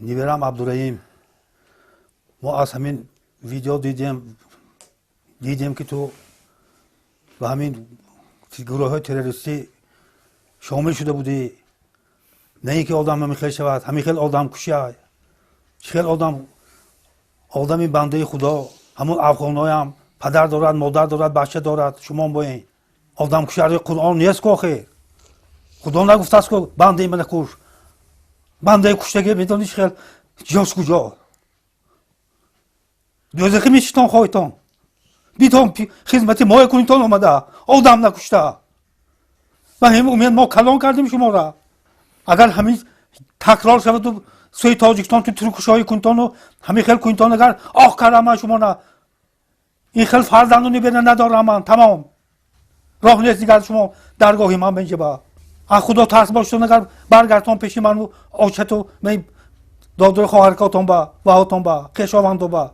نیورم عبدالرحیم، ما از همین ویدیو دیدیم که تو و همین گروه های تروریستی شامل شده بودی. نه اینکه آدم همیخیل شود، همیخیل آدم کشی، خیلی آدمی بنده خدا، همون افغانای هم پدر دارد، مادر دارد، بچه دارد. شما با این آدم کشی قرآن نیست که آخه خدا نگفته است که بنده من کش. بنده کشتگی میدانیش خیلی جاش کجا؟ دوزخی میشتان خواهیتان بیتان خدمت ما کنیتان آمده، آدم نکشته. و همین امید ما کلان کردیم شما را. اگر همین تکرار شود و سوی تاجیکستان تو ترکشای کنیتان و همین خیلی کنیتان اگر آخ کردم من شما را، این خیلی فرزندونی بینه ندارم من. تمام راه نیست دیگر شما درگاهی من بینجا با از خدا ترس باشتون اگر برگردتان پیشی من و آچت و دادر خواهرکاتان با و هاتان با کشاوند با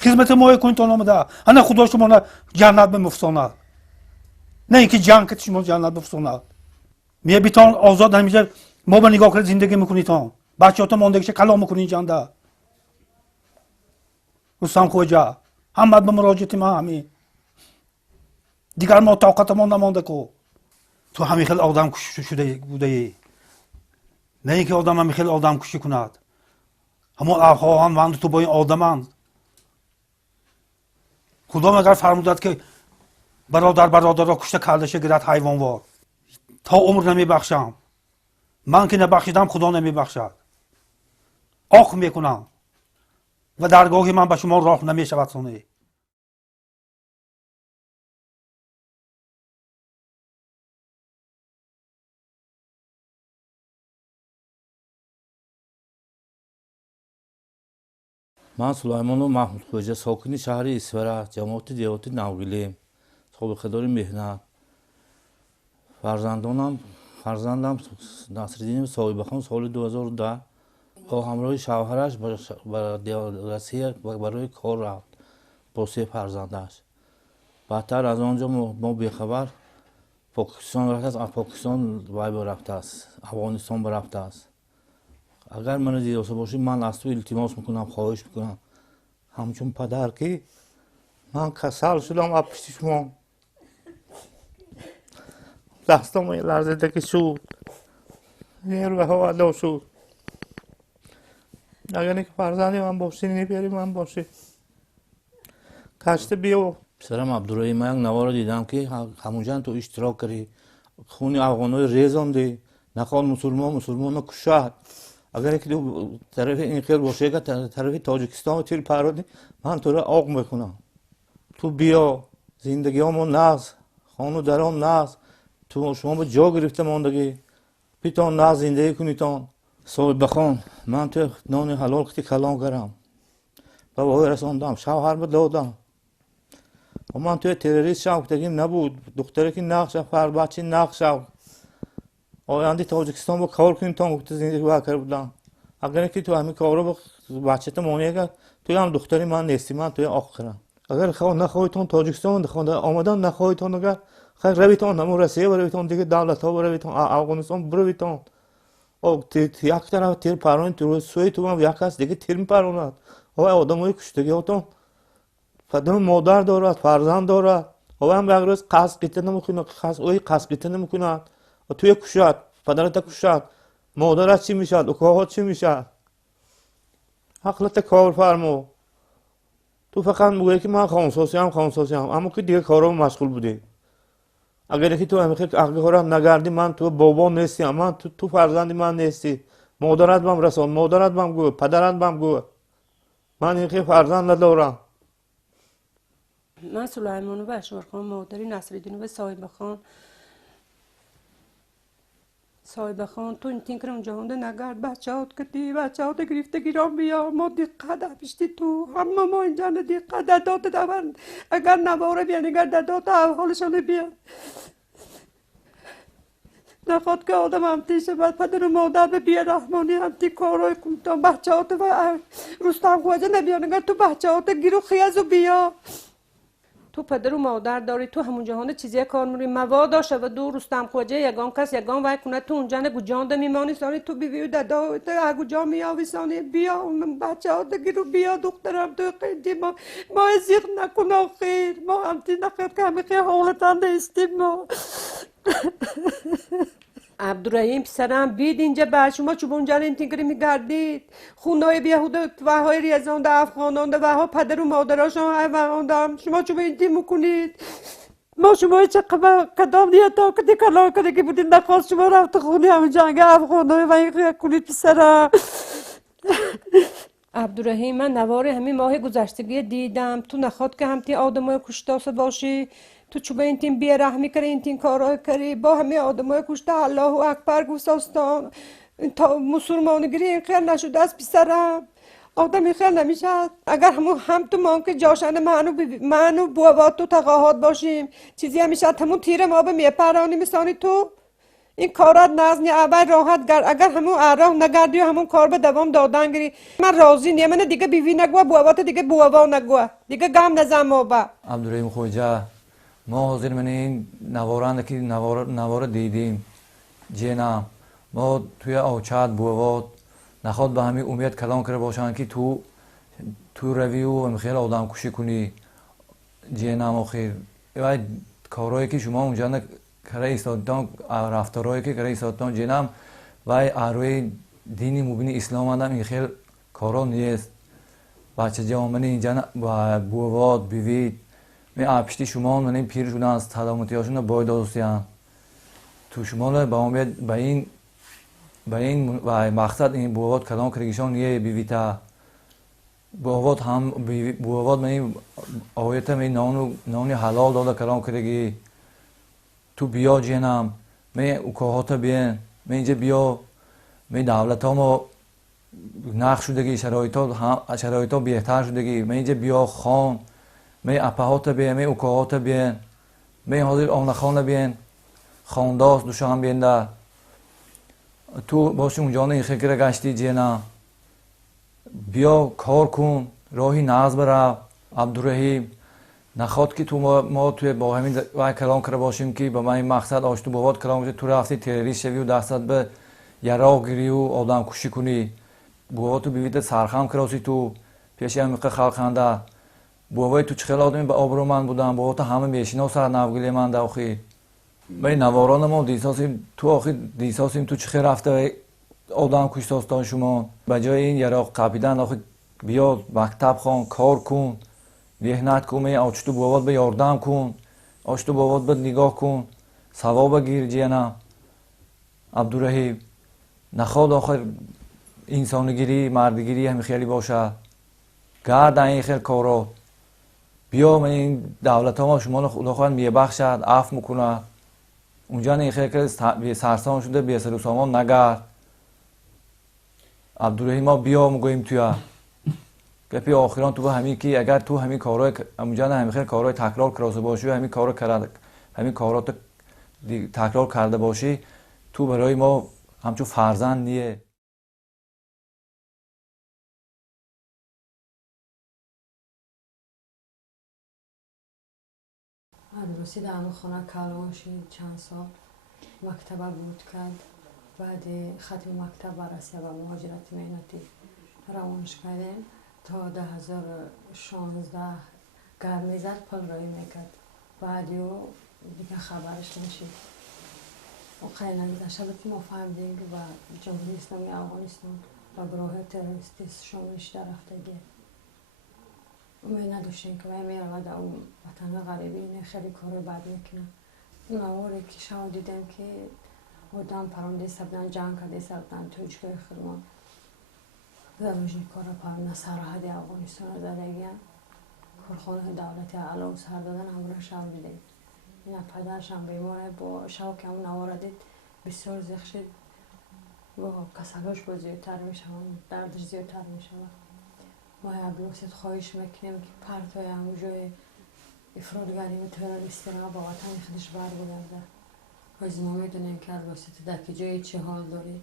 خدمت ما کنیتان آمده. انا خدا شما را جنت بمفساند، نه اینکه جنگ که شما جنت بفساند. میه بیتان آزاد همیشه ما به نگاه کرد زندگی میکنیتان، بچه‌هاتون مونده که کلام میکنین جنده. رستم خوجا همت به مراجعت ما همین دیگر ما طاقتمون نمانده که تو همین خیلی آدم کشی شده بوده. نه اینکه آدم همین خیلی آدم کشی کند. همون افغان وند تو با این آدمند. خدا مگر فرمودد که برادر را کشته کردشه گیرد حیوانوار، تا عمر نمیبخشم. من که نبخشیدم خدا نمیبخشد. آخ میکنم و درگاهی من به شما راه نمیشود سونه. من سلیمانو محمودخوجا ساکن شهر اسفره، جماعت دیهاتی نوگیلیم، سابقه‌دار مهنت. فرزندم نصرالدین صاحبخان سال 2010 با همراه شوهرش به روسیه برای کار رفت با 3 فرزندش. بعدتر از آنجا ما بیخبر پاکستان رفته است. از پاکستان وای رفته است، افغانستان رفته است. اگر من دیده باشی من از تو التماس میکنم، خواهش میکنم همچون پدر که من کسل شدم از پیش شما، دستم لرزیده که شد، نیروی هوا ادا شد. اگر که فرزندی من باشی، نیپیری من باشی، کشته بیا. پسرم عبدالرحیم، من یک نوار دیدم که همونجا تو اشتراک کردی، خون افغانای ریزاندی، نخواد مسلمان کشد. اگر که طرف این خیل باشه که طرف تاجیکستان تیر پرودی، من تو را آق میکنم. تو بیا، زندگی همون نقص، خانو درام نقص، تو شما به جا گرفته ماندگی، بیتان نقص زندگی کنیتان. صاحب بخان من تو نان حلال کتی کلام کردم، به وای رساندم، شوهر به دادم. و من توی تروریست شوکتگیم نبود، دختره که نقش فر بچه نقش آینده تاجیکستان با کار کنیم تا وقت زندگی بکر بودم. اگر که تو همین کار رو بچه تا مانیه کرد، توی هم دختری من نیستی، من توی آخرم. اگر نخواهیتون تاجیکستان آمدن، نخواهیتون اگر خیلی رویتون همون روسیه برویتون، دیگه دولت ها برویتون، افغانستان برویتون. یک طرف تیر پرون تو سوی تو هم یک هست دیگه تیر میپروند. آدم های کشتگی هاتون فدام مادر دارد، فرزند دارد. هم یک روز قصد نمیکنه، قصد نمیکنه. و توی کشد، پدرت کشد، مادرت چی میشد، اکاهات چی میشد. حقلت کار فرمو. تو فقط میگویی که من خانساسی هم، اما که دیگه کارا مشغول بودی. اگر که تو همیشه کارا نگردی، من تو بابا نیستی، من تو فرزندی من نیستی. مادرت بهم رسان، مادرت بهم گو، پدرت بهم گو. من این فرزند ندارم. من سلیمانو بشار خان، مادری نصرالدین و صاحب خان تو این تینکر اونجا هنده نگرد بچه هات گرفته گیران بیا. ما دیقه پیشتی تو همه ما اینجا دیقه دادات دارن. اگر نواره بیان، اگر دادات حالشان بیان. نخواد که آدم هم تیشه بعد پدر و مادر به بیرحمانی هم تی کارای کنتان بچه هات و رستم خواجه نبیان اگر تو بچه هات گیرو خیز و بیا تو پدر و مادر داری تو همون جهان چیزی کار میری مواد داشته و دو رستم خواجه یگان کس یگان وای کنه تو اونجا نگو جان ده میمانی سانی تو بیوی و دادا اگو جا میاوی سانی بیا اون بچه ها گیرو بیا دخترم تو خیلی ما ازیق نکن خیر ما هم تی نخیر که همه خیلی حالتان نیستیم ما عبدالرحیم پسرم بید اینجا بر شما چوب اونجا این تینکری میگردید خونای بیهوده و های ریزانده افغانانده و ها پدر و مادراشون های وغاندم شما چوب این تیم میکنید ما شما چه قدام نیتا کدی کلا کدی که بودید نخواست شما رفت خونی همه جنگ افغانای و این خیلی کنید پسرم عبدالرحیم من نوار همین ماه گذشتگی دیدم تو نخواد که هم تی آدمای کشتاسه باشی تو چوبه این تیم بیرحمی کردی این تیم کارای کردی با همه آدمای کشته الله اکبر گوساستان تا مسلمانگیری این خیلی نشده از پسرم آدمی خیلی نمیشه اگر هم تو مان که جاشن منو بوابات تو تقاهات باشیم چیزی همیشه همون تیر ما به میپرانی میسانی تو این کارات نزنی اول راحت گر اگر همون راه نگردی و همون کار به دوام دادن گیری من راضی نیم من دیگه بیوی نگوه بوابات دیگه بوابا نگوه دیگه گم نزن ما با عبدالرحیم خوجه ما حاضر من این نوارند که نوار دیدیم جنم ما توی اوچت بوابات نخواد به همین امید کلام کرده باشن که تو روی و خیلی آدم کشی کنی جنم آخر و کارهایی که شما اونجا کرده ایستادتان رفتارهایی که کرده ایستادتان جنم و اروی دینی مبینی اسلام هم این خیلی کارا نیست بچه جامعه اینجا بوابات بیوید می اپشتی شما من این پیر شدن از تدامتی هاشون باید دوستیان تو شما با امید به این مقصد این بوابات کلام کرگیشان نیه بیویتا بوابات هم بوابات من آیت من نانی حلال داده کلام کرگی تو بیا جنم من اوکاهات بین من اینجا بیا من دولت ها ما نقش شدگی شرایط ها بهتر شدگی من اینجا بیا خان من اپهات بین من اوکاهات بین من حاضر آن خانه بین خانداست دوشا هم بینده تو باشی اونجا این خیلی گشتی جینا بیا کار کن راهی ناز برا عبدالرحیم نخواد که تو ما توی با همین کلام کرده باشیم که با من این مقصد آشتو بابات کلام کنید تو رفتی تروریست شوی و دستت به یراق گیری و آدم کشی کنی بابا تو بیویت سرخم کراسی تو پیشی هم خلقنده بابای تو چه خیلی آدمی به آبرو من بودن بابا تو همه میشینا و سر نوگیلی من داخی من نواران ما دیساسیم تو آخی دیساسیم تو چه خیلی رفته آدم کشتاستان شما بجای این یراق قبیدن آخی بیا مکتب خان کار کن ذهنت کن می آچتو بابات به یاردم کن آچتو بابات به نگاه کن ثواب گیر جینا عبدالرحیم نخواد آخر انسانگیری مردگیری همین خیلی باشه گرد این خیلی کارا بیا من این دولت ها ما شما خدا خواهد میبخشد عفو میکنه اونجا این خیلی سرسام شده بی سر و سامان نگرد عبدالرحیم ما بیا میگوییم توی گپی آخران تو به همین که اگر تو همین کارهای اونجا همین خیلی کارهای تکرار کرده باشی و همین کارا کرده همین کارات تکرار کرده باشی تو برای ما همچون فرزند نیه عروسی در همون خانه کلان شد چند سال مکتبه بود کرد بعد ختم مکتب بررسی و مهاجرت مهنتی روانش کردیم تا 2016 گرمی زد پل رایی میکرد بعدی و دیگه خبرش نشید و خیلی نگذشته بودیم ما فهمیدیم که با جمهوری اسلامی افغانستان و گروه تروریستی شاملش در رفتگی امید نداشتیم که باید میرود در اون وطن غریبی اینه خیلی کار بد میکنه نواری که شما دیدم که آدم پرونده سبدن جنگ کرده سبدن توجگاه خرمان زروجی کارا پرونده سرحد افغانستان زدگیان کارخانه دولتی علاو سر دادن همراه شب دیدیم این پدرش هم بیماره با شب که همون نواره دید بسیار زخ شد و کسلش با زیادتر میشه دردش زیادتر میشه ما عبدالرحیم خواهش میکنیم که پرتای همون جای افرادگری و تروریستی را با وطن خودش برگرده از ما میدونیم که البته در جای چه حال داری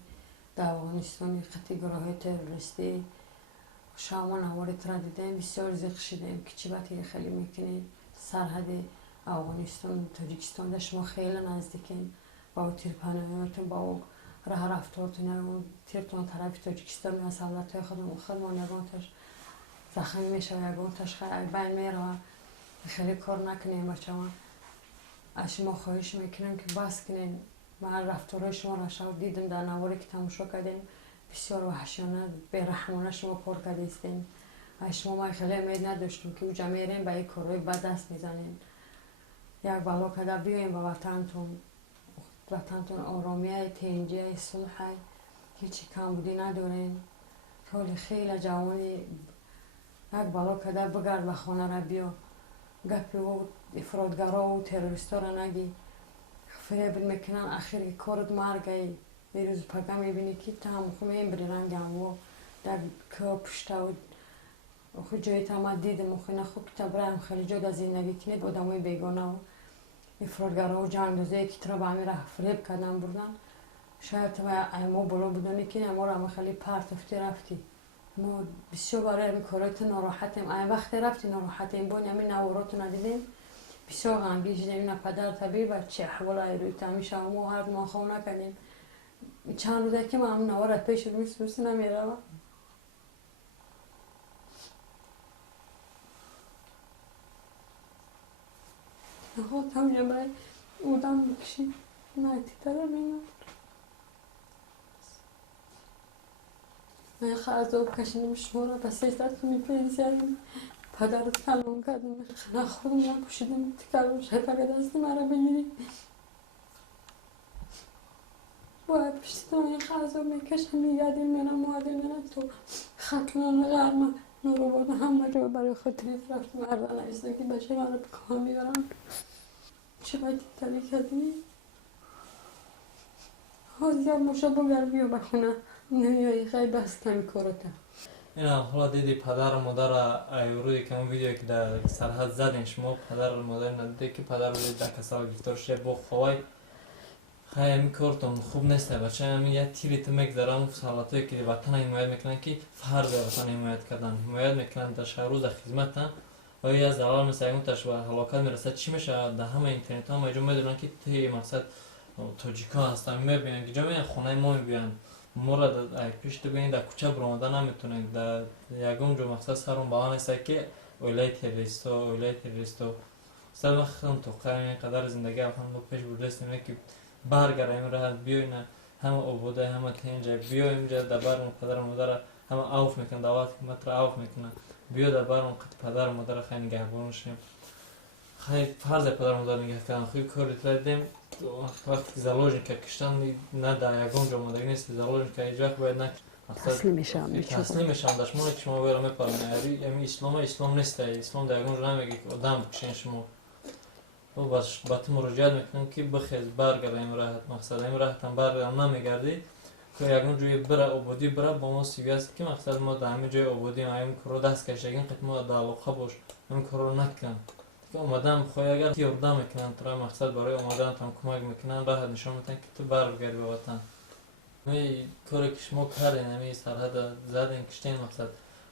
در افغانستان قطعی گروه تروریستی شما نوارد را دیدیم بسیار زیق شدیم که چی باید خیلی میکنید سرحد افغانستان تاجیکستان در شما خیلی نزدیکین با او تیرپناهیاتون با او راه رفتارتون اون تیرتون طرف تاجیکستان و سهولت های خودمون یگانتش زخمی میشه و یگانتش خیلی بین میره و خیلی کار نکنیم بچه ما از شما خواهش میکنم که بس کنین من رفتارهای شما را شاید دیدم در نواری که تماشا کردیم بسیار وحشیانه بی‌رحمانه شما کار کردین از شما ما خیلی امید نداشتیم که اوجا میرین به این کارهای بد دست میزنین یک بلا کده بیاین به وطنتون آرامیه تنجیه صلح هیچی کم بودی ندارین حال خیلی جوانی یک بلا کده بگرد و خانه را بیا گپی و افرادگرا و تروریستا را نگی فریب میکنن اخیر کارت مرگه دیروز پگه میبینی که تم خمیم بری رنگم و در که پشته و خود جایی تمام دیدم و خیلی خوب که تبرایم خیلی جا در زندگی کنید آدمای بیگانه و افرادگرا و جنگ دوزه که ترا به همین راه فریب کردن بردن شاید تو ما بالا بودنی که ما را خیلی پرتفتی رفتی ما بسیار برای همین کارات ناراحتیم این وقت رفتی ناراحتیم با همین نوارات ندیدیم بسیار غمگین شدیم این پدر طبیعی و چه احوال ایروی تمیشه و ما هر ما خواه نکردیم چند روزه که ما همون نوارت پیش روی سوسی نمیره نخواه همینجا برای اودم بکشیم نایتی تره میمون من خرزاب کشیدم شما را بس ایزت میپریزیم پدرت کلام کردیم نه خودم نکشیدیم تکرم شفقه دستی مرا بگیریم و پشتم این خرزاب میکشم میگردیم میرم مادر میرم تو خطلان غرمه نورو همه جا برای خاطری رفت مردن ایسته که بشه من رو بکام میبرم چه باید تری کردی؟ حاضر موشه بگر بیو بخونه نمیایی خیلی بس کمی کارتا اینا حالا دیدی پدر و مادر ایوروی که اون ویدیو که در سرحد زدین شما پدر و مادر ندیده که پدر رو در کسال گفتار شه با خواه خیلی همی کارتون خوب نیسته بچه همی یه تیری تو میگذارم سالاتوی که وطن حمایت میکنن که فرض وطن حمایت کردن حمایت میکنن در شهر روز خدمت و یا زلال مثل اون تشبه حلاکت میرسد چی میشه در همه اینترنت ها ما میدونن که تی مقصد تاجیکا هستن میبینن که جامعه خونه ما میبینن ما را در پیش ببینید در کوچه برآمده نمیتونید در یگم جو مقصد سرون بالا نیست که اولای تروریستو سر وقت تو قریم اینقدر زندگی هم پیش برده است که برگردیم راحت بیاین همه عبوده همه تنجه بیایم اینجا در برم پدر و مادر همه عوف میکنن دعوت حکومت را عوف میکنن بیا در برم پدر و مادر خیلی نگهبان شیم خیلی فرض پدر و مادر نگه کردن خیلی کاری کردیم وقتی زلاج که کشتن نه در یگان جا مادری نیست زلاج که ایجا باید نه تسلیم میشم در شما که شما باید میپرمید یعنی اسلام نیست اسلام در یگان جا نمیگه که آدم بکشین شما و باش با تو مراجعت میکنم که بخیز برگردیم راحت مقصد این راحت هم برگردم نمیگردی که یگان جوی بره عبودی بره با ما سیوی است که مقصد ما در همه جای عبودی ما این کارو دست کشیدیم که ما در علاقه باش این کارو نکنم که اومدم خواهی اگر یاردم میکنن تو مقصد برای اومدن هم کمک میکنن راحت نشان میدن که تو برگردی به وطن می کاری که شما کردین همی سرحد زدین کشتین مقصد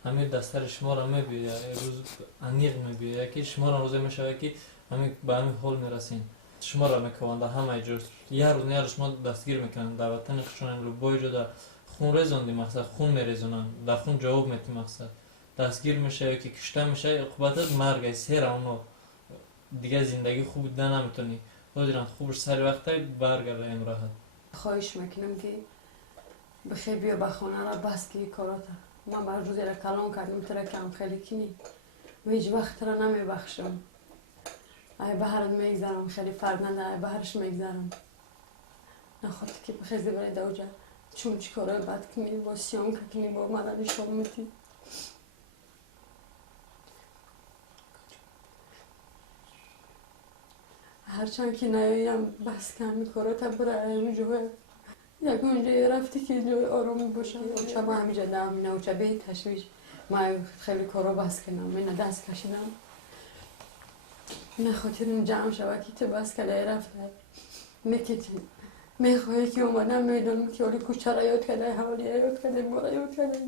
همین دستر شما را میبیه روز انیق میبیه یکی شما را روزه میشه که همین به همین حال میرسین شما را میکنن در همه جور یه روز شما دستگیر میکنن در وطن خشونن رو بای جو در خون ریزوندی مقصد خون میریزونن در خون جواب میتی مقصد دستگیر میشه که کشته میشه عقوبت مرگ سیر اونو دیگه زندگی خوب دیده نمیتونی خودیران خوبش سر وقتی برگرده این راحت خواهش میکنم که بخیر بیا به خانه را بس که کاراتا من بر روزی را کلام کردم ترا کم خیلی کنی و هیچ وقت را نمیبخشم ای بهرت میگذارم خیلی فرنده ای بهرش میگذارم نخواهد که بخیزی برای دوجه چون چی کارای بد کنی با سیام کنی با مدد شما میتی هرچند که نیایم بس کمی کاراتا برای رو جوه یک اونجا رفتی که جوی آرامی باشم اوچه ما همیجا دامینه اوچه به تشویش ما خیلی کارا بس کنم من دست کشیدم نه خاطر این جمع شوه که تو بس کلی رفته میکشیم. میخواهی که اومدم میدونم که اولی کوچه را یاد کرده، حوالی را یاد کرده، ما را یاد کرده.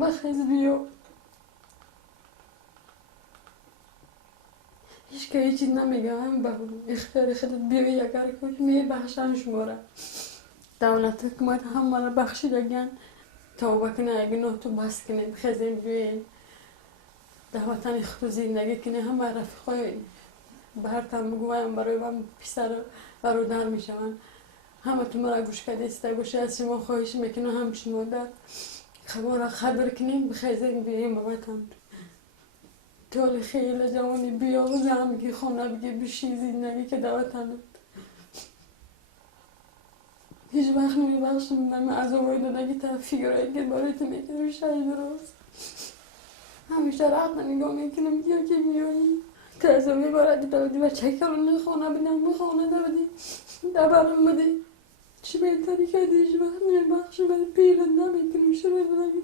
بخیز بیو هیچ که هیچی نمیگه، هم به اختیار خودت بیوی اگر کش میبخشن شما را. دولت حکومت هم ما را بخشیدگن توبه کنه، گناه تو بس کنه، بخیزیم بیوین در وطن خود زندگی کنه. همه رفیقای برتم بگویم برای من پسر برادر میشون. همه تو مرا گوش کرده استه گوشه از شما خواهش میکنم هم شما در خبر را خبر کنیم بخیزیم بیاییم بابتم طول خیلی جوانی بیا و زن بگی خونه بگی بشی زندگی که دوتنم هیچ وقت نمیبخشم. من از اون دادگی تا فیگرایی که برای تو میکنم شایی درست همیشه رقم نگاه میکنم بیا که میایی تازه میباردی دادی بچه کلون خونه بدم به خونه دادی دبرم بدی چی بهتری که هیچ وقت نمیبخشم ولی پیرت نمیکنم شروع دادگی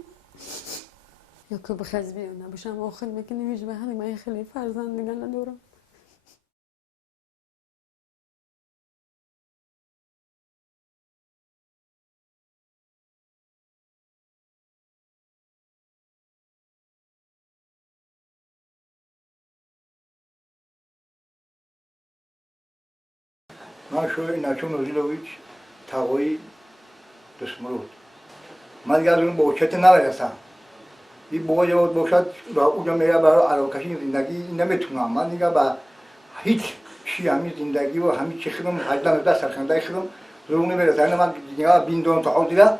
یا که بخز بیان نباشم آخر میکنم هیچ وقت من خیلی فرزند دیگه ندارم. من شوی ناچون نوزیلویچ تاوی دشمرود. من دیگه از اون بوشت نمیرسم. این بوجه بود بوشت را اونجا میره برای علاقه‌ای زندگی نمیتونم. من دیگه با هیچ چی همین زندگی و همین چی خودم هجدم دست سرخنده خودم زون نمیرسم. من دیگه بیندون تا حاضره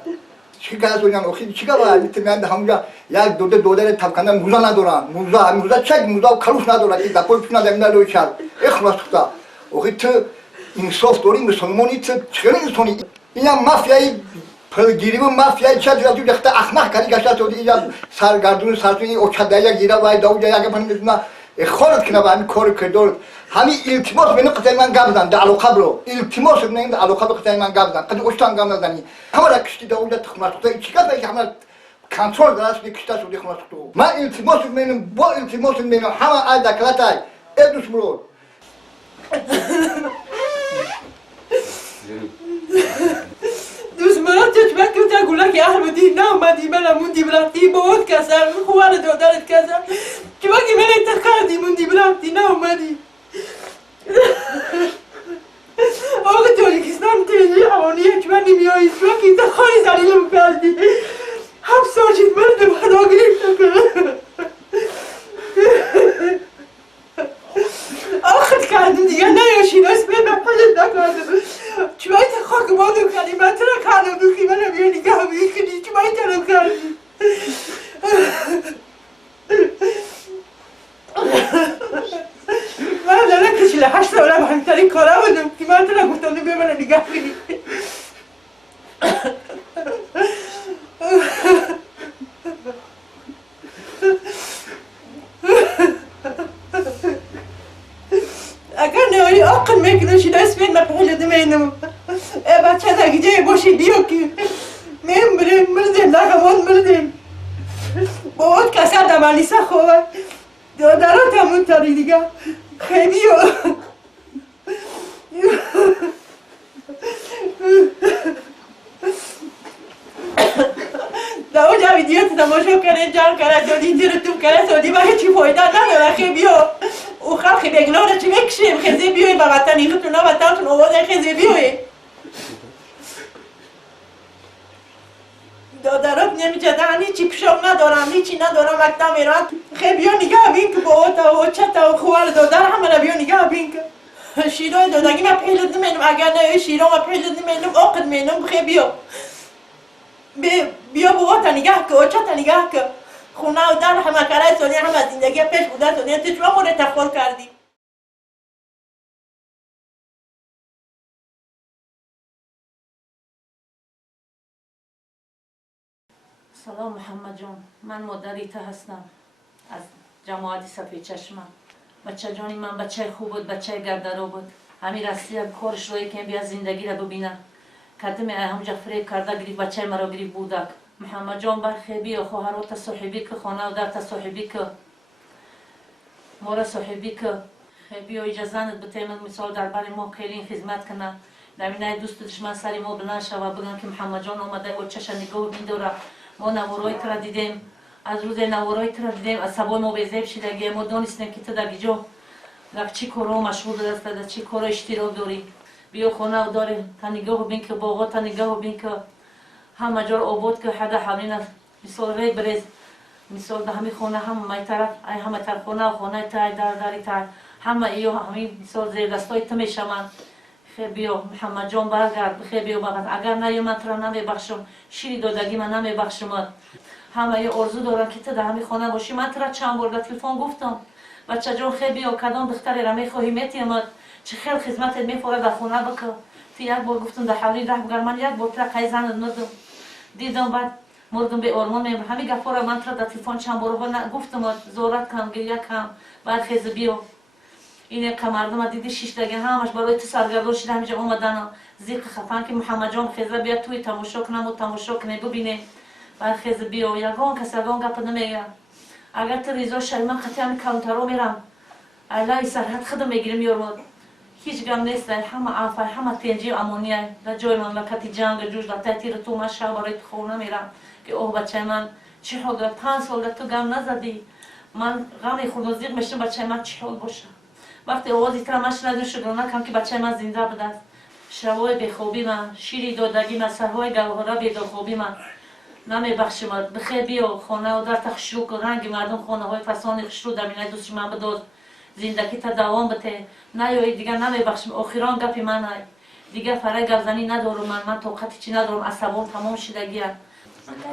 چی کار کنم آخه چی کار میتونم همونجا یک دوده تفکندن موزه ندارم. موزه چک موزه کلوش ندارم که دپول پیش ندارم نلویشم. اخلاص خدا. آخه تو انصاف داری مسلمانی تو چرا انسانی اینا مافیایی پرگیری و مافیایی چه جوری دخته احمق کاری گشته تو اینجا سرگردون سرتونی او چدایا گیره وای داوجا یک من میدونم خورد کنه با همین کار کردور همین التماس بین قطعی من گابدن در علاقه برو التماس بین علاقه به قطعی من گابدن قد اوشتان گام نزنی همه را کشتی داوجا تخماس تو چیکار باید همه کنترل داشت کشته شدی خماس تو من التماس بین با التماس بین همه ای دکلاتای ادوس برو دوست مرا تجمع که تا گولا که احمدی نه اومدی من موندی برفتی بود کسر خوار دادرت کسر چه وقتی من انتخابی موندی برفتی نه اومدی آقا توی کسان تیجی اوانیه چه من نمیایی چه وقتی انتخابی زلیلم کردی هم ساجید مرد خدا گریفت کنه آخر کردم دیگه نیاشین اسم من پلت نکردم چه باید خاک مادو کردی من ترا کردم دوخی من رو بیا نگاه میکنی چه باید ترا کردی من دارم که 48 ساله همینطوری کارا بودم که من ترا گفتم بیا من رو نگاه کنی اگر نهایی عقل میکنه شده اسمین مپهل دمینم ای بچه دگیجه باشی بیو که میم بریم مردیم نگمان مردیم بود کسر دمانیسه خوبه دادرات همون تاری دیگه خیلیو داو جا ویدیو تماشا کنه جان کنه دادی دیر تو کنه سودی با هیچی فایده نداره خیلیو او خلقی بگناره چی میکشیم خیزی بیوی با وطن ایختون ها وطنتون اوازه خیزی بیوی دادرات نمیجدن هیچی پیشم ندارم هیچی ندارم مکتب میرم خیلی بیا نگاه بین که با اوتا و چتا و خوال دادر همه را بیا نگاه بین که شیرای دادگی من پیلد نمینم اگر نه شیرا من پیلد نمینم آقد مینم خیلی بیا با اوتا نگاه که و چتا نگاه که خونه و در همه کرای سونی همه زندگی پیش بوده سونی تو چرا مورد تخوال کردی سلام محمد جان من مادری تا هستم از جماعت سفید چشمم بچه جانی من بچه خوب بود بچه گردرو بود همین راستی کارش روی که بیا زندگی را ببینم کدوم همونجا فریب کرده گریف بچه مرا گریف بودک محمد جان برخیبی و خواهرو تا صاحبی که خانه و در تا صاحبی که مورا صاحبی که بیا اجازه ند بتیم مثال در بر ما خیلی خدمت کنه نمینه دوست دشمن سری ما بلند شوه بگن که محمد جان آمده و چش نگاه میداره ما نوارای تر دیدیم از روز نوارای تر دیدیم از سبای ما بیزیب شدگی ما دانستیم که تو در اینجا در چی کارا مشغول دست در چی کارا اشتراک داری بیا خونه و داری تا نگاه بین که باغا تا نگاه بین که همه جا آباد که حدا حمین مثال ری بریز مثال به همین خونه هم می طرف ای همه طرف خونه و خونه تای داری تای همه ایو همین مثال زیر دستای تمیشه من خیلی بیا محمد جان برگرد خیلی بیا بگرد اگر نیومد تو را نمیبخشم شیری دادگی من نمیبخشم همه یه آرزو دارن که تو در همین خانه باشی من تو را چند بار در تلفن گفتم بچه جان خیلی بیا کدام دختری را میخواهی میتیمد چه خیلی خدمتت میفوره در خونه بکن تو یک بار گفتم در حولی ره بگر من یک بار تو را قی زند مردم دیدم بعد مردم به آرمان میبرم همین گفت را من تو را در تلفن چند بار گفتم زورت کم گریه کم بعد خیلی بیا این که مردم دیدی شش دگه همش برای تو سرگردان شده همینجا اومدن زیق خفن که محمد جان خیزه بیا توی تماشا کنم و تماشا کنه ببینه بعد خیزه بیا یگان کس یگان گپ نمیگه اگر تو ریزا شد من خطی همین کانترو میرم الهی سرحد خودم میگیرم یارماد هیچ گم نیست همه عفای همه تنجی امونیه در جای مملکتی جنگ جوش در تحتیر تو من شب برای تو خونه میرم که اوه بچه من چی حال دار 5 سال تو گم نزدی من غم خود و زیق میشم بچه من چی حال باشه وقتی آوازی تر من شنیدم شکر نکنم که بچه من زنده بوده شبای بخوابی من شیری دادگی من سرهای گوهره بیدارخوابی من نمیبخشم بخیر بیا خانه و در تخشرو که رنگ مردم خانه های فسان خشرو در مینه دوست من بدار زندگی تا دوام بته نه دیگه نمیبخشم آخران گپی من های دیگه فرای گفزنی ندارم من طاقتی چی ندارم عصبان تمام شدگیه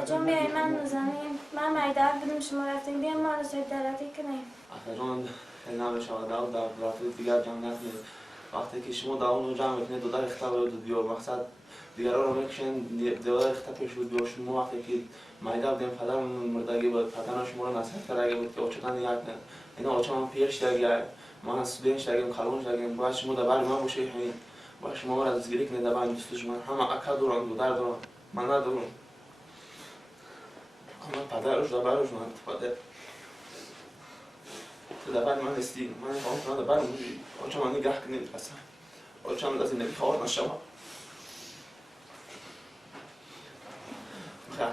جان بیایی من نزنیم من مایدار بودم شما رفتیم بیایم ما رو سیدارتی کنیم جان خیلی نمیشه آدم در رفته دیگر جمع نکنید وقتی که شما داون رو جمع بکنید دو در اختبار رو بیار مقصد دیگران رو میکشن دیوار اختبار پیش بود بیار شما وقتی که مایدار بودیم پدر مردگی بود پدر شما رو نصیحت کرده بود که اوچتان یک نه اینا اوچه من پیرش دگیه من از سودینش دگیم کلونش دگیم باید شما دبر من باشه همین باید شما را از گیری کنید دبر دوستش من همه اکا دوران دو در دوران من ندارم من پدرش دبرش من پدر دبر من استی من فهم دبر موجی اوچه من نگاه کنید اصلا اوچه من از زندگی خواه نشما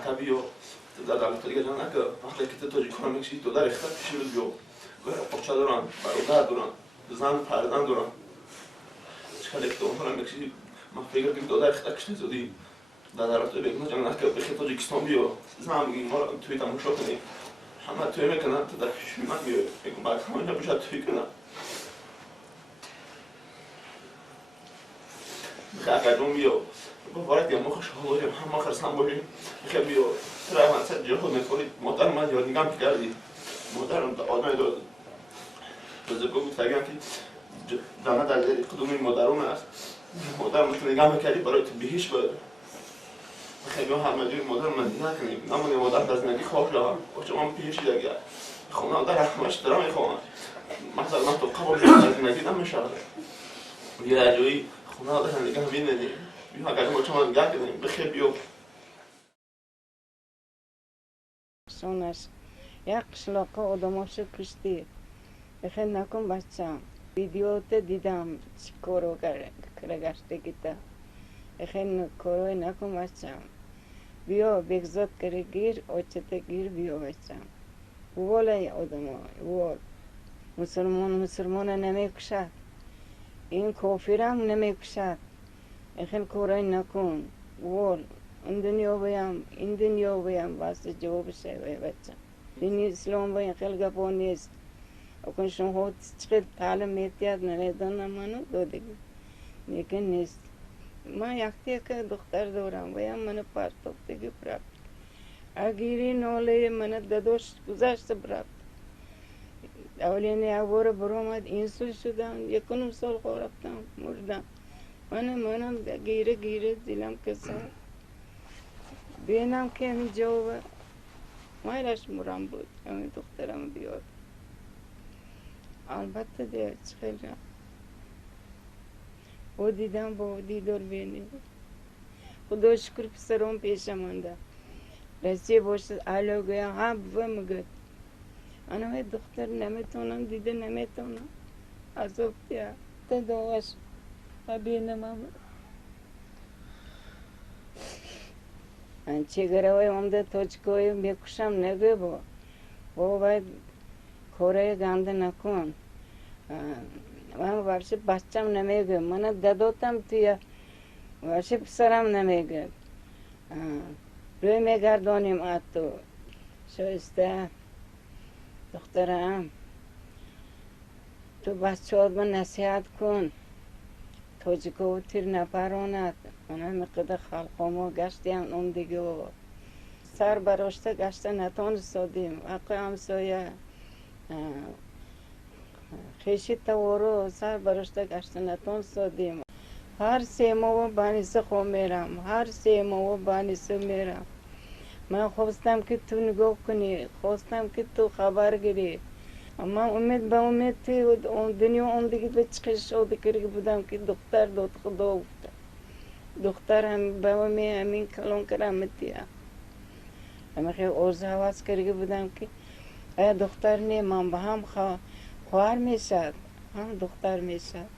خیلی بیو تو در دیگه جان نکه وقتی که تو جیکار میکشی تو در اختر کشی رو بیو پاچه دارن برادر دارن زن پردن دارن چکار اکتو اونها میکشی من فکر کنم تو در اختر کشی زدی در تو بگم جان نکه بخی تاجیکستان بیو زن بگیم ما توی تماشا کنیم همه توی میکنن تو در پیش من بیو بگم بعد همه بشه توی کنن خیلی جون بیو وارد یا مخش حاضریم هم خرسان باشیم خیلی بیو ترا من سر جهود میکنید مادر من یاد نگم کردی مادرم آدمی داد بزرگ بود فکر که دانه در کدوم این مادرون است مادر مثل نگاه میکردی برای تو بهش بود خیلی همه جوی مادر من نکنیم نمونه مادر در زندگی خواه شدم اوچه من پیش دیگه خونه در رحمش درم میخوام مثلا من تو قبول در زندگی نمیشه یه جوی خونه در نگاه بیننی بیا اگر ما چه من نگاه کنیم بخیر بیو سونش یک قشلاقه آدماش کشتی بخیر نکن بچم ویدیوت دیدم چی کارو کرگشته گیتا بخیر کارو نکن بچم بیا بگذات کره گیر آچته گیر بیا بچم وولای آدم وول مسلمان نمیکشد این کافر هم نمیکشد بخیر کارای نکن وول این دنیا بیم واسه جواب شوی بچم دین اسلام باید خیلی گپا نیست اکن شما چقدر تعلیم میتید نریدان منو دادگی لیکن نیست من یکتی که دختر دارم باید من پرتافتگی پرابد اگیری ناله من دادوش گذشت پرابد اولین یک بار برآمد اینسول شدم یکونم سال خواه رفتم مردم منم گیره دیلم کسان بینم که همین جواب مایرش مرم بود همین دخترم بیاد البته دیگه خیلی او دیدم با دیدار بینی خدا شکر پسرم پیشم مانده رسی باشد الو گویا ها بفهم گد انا دختر نمیتونم دیده نمیتونم азоб дия тадоаш абинамам чегаравай онда точкой мекушам негебо ওবাই করে গান্ধে নাকুন varşı başçam nemege mana dadotam tuya varşı saram nemege röme gardonim atto şu işte doktoram tu başçı olma nasihat kun tociko tir naparonat ona mekada halkomo gaştiyan ondigi سر براشته گشته نتان سادیم اقام سایه خیشی توارو سر براشته گشته نتان سادیم هر سه ماه بانیسه خو میرم هر سه ماه بانیسه میرم من خواستم که تو نگاه کنی خواستم که تو خبر گیری اما امید به امید دنیا اون دیگه به چخش شده کرده بودم که دختر داد خدا افته دختر هم به همین کلون کرامتیه اما خیلی اوضاع حواس کرده بودم که ایا دختر نیمان با هم خوار میشد هم دختر میشد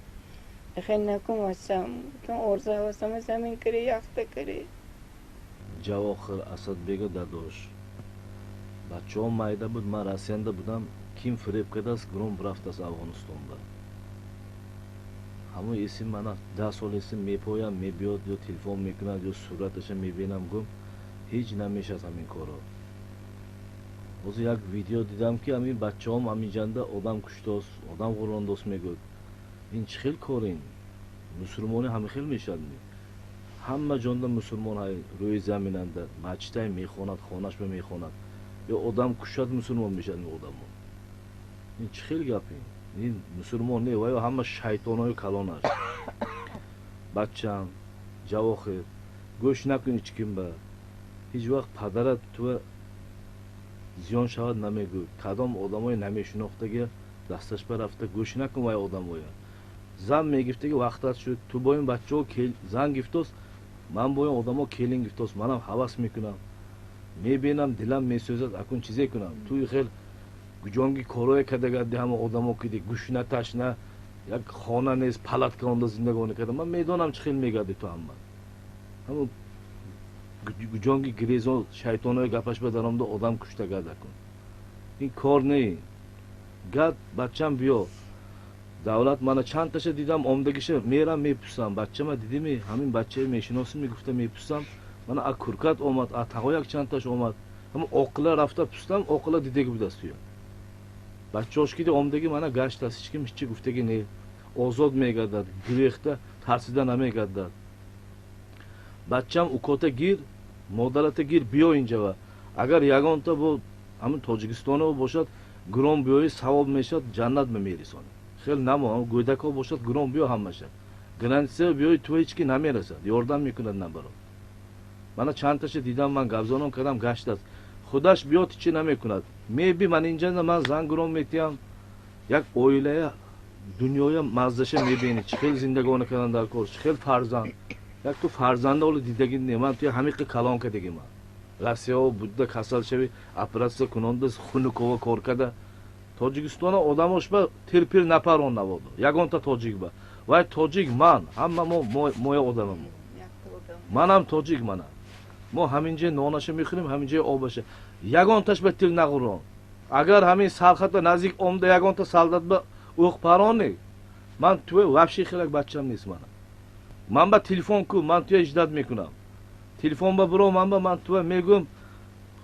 خیلی نکن واسم چون اوضاع حواسم زمین کری یخته کری جواخر اسدبека داداش بچه ها مایده بود من رسینده بودم کیم فریب کرده است گروم برفت از افغانستاندا همون اسم من 10 سال اسم میپویم میبیاد یا تلفن میکند یا صورتش میبینم گم هیچ نمیشه همین کارا اوز یک ویدیو دیدم که همین بچه هم همین جنده آدم کشتاست آدم غرانداست میگود این چه خیلی کارین مسلمانی همه خیلی میشد همه جنده مسلمان های روی زمیننده مچتای میخواند خانش به میخواند یا آدم کشد مسلمان میشد این آدم این چه خیلی گپین این مسلمان نه و همه شیطان های کلان هست بچه هم جواخر گوش نکنی چکیم با هیچ وقت پدرت تو زیان شود نمیگو کدام آدمای نمیشناخته دستش برفته گوش نکن وای آدمای زن میگفته که وقتت شد تو با این بچه ها زن گفتاست من با این آدم ها کلین گفتاست منم حواس میکنم میبینم دلم میسوزد اکن چیزی کنم توی خیلی گجانگی کارای کدگرده همه آدم ها که گوش نتش نه یک خانه نیست پلت کننده زندگانی کرده من میدانم چه خیلی میگرده تو همه گجانگی گریزان شیطانای گپش بدارم دو آدم کشته گرده کن این کار نه گد بچم بیا دولت من چند تاشه دیدم آمدگیشه میرم میپوسم بچه ما دیدیم همین بچه میشناسیم میگفته میپوسم من از کرکت آمد از تقا یک چند تاش آمد اما عقله رفته پوستم عقله دیده بود است توی بچه هاش که آمدگی من گشت است هیچ کم چی گفته که نه آزاد میگردد گریخته ترسیده نمیگردد بچم اوکاته گیر مادرت گیر بیا اینجا و اگر یگان تا با همون تاجیکستان باشد گرام بیایی ثواب میشد جنت میرسونه خیلی نما گویدک ها باشد گرام بیا هم میشد گرانسه بیایی تو هیچ کی نمیرسد یاردم میکند نبرو من چند تاش دیدم من گبزانم کردم گشت است خودش بیاد چی نمیکند میبی من اینجا من زن گرام میتیم یک اویله دنیای مزدشه میبینی چه خیلی زندگانی کردن در کار چه خیلی فرزند یک تو فرزنده اول دیدگی نیم توی همیشه کلان کردگی من راسیا و بوده کسل شوی اپراسیون کننده خونکووا کار کرده تاجیکستان آدماش با ترپیر نپران نبوده یگان تا تاجیک با وای تاجیک من همه ما آدمم منم تاجیک منم ما همینجا نانش میخوریم همینجا آبشه یگان تاش به تل نخوران اگر همین سرخط نزدیک اومده یگان تا سالدت به اوق پرانه من توی وحشی خیلی بچه‌م نیست من با تلفن کو من توی اجداد میکنم تلفن با برو من توی میگم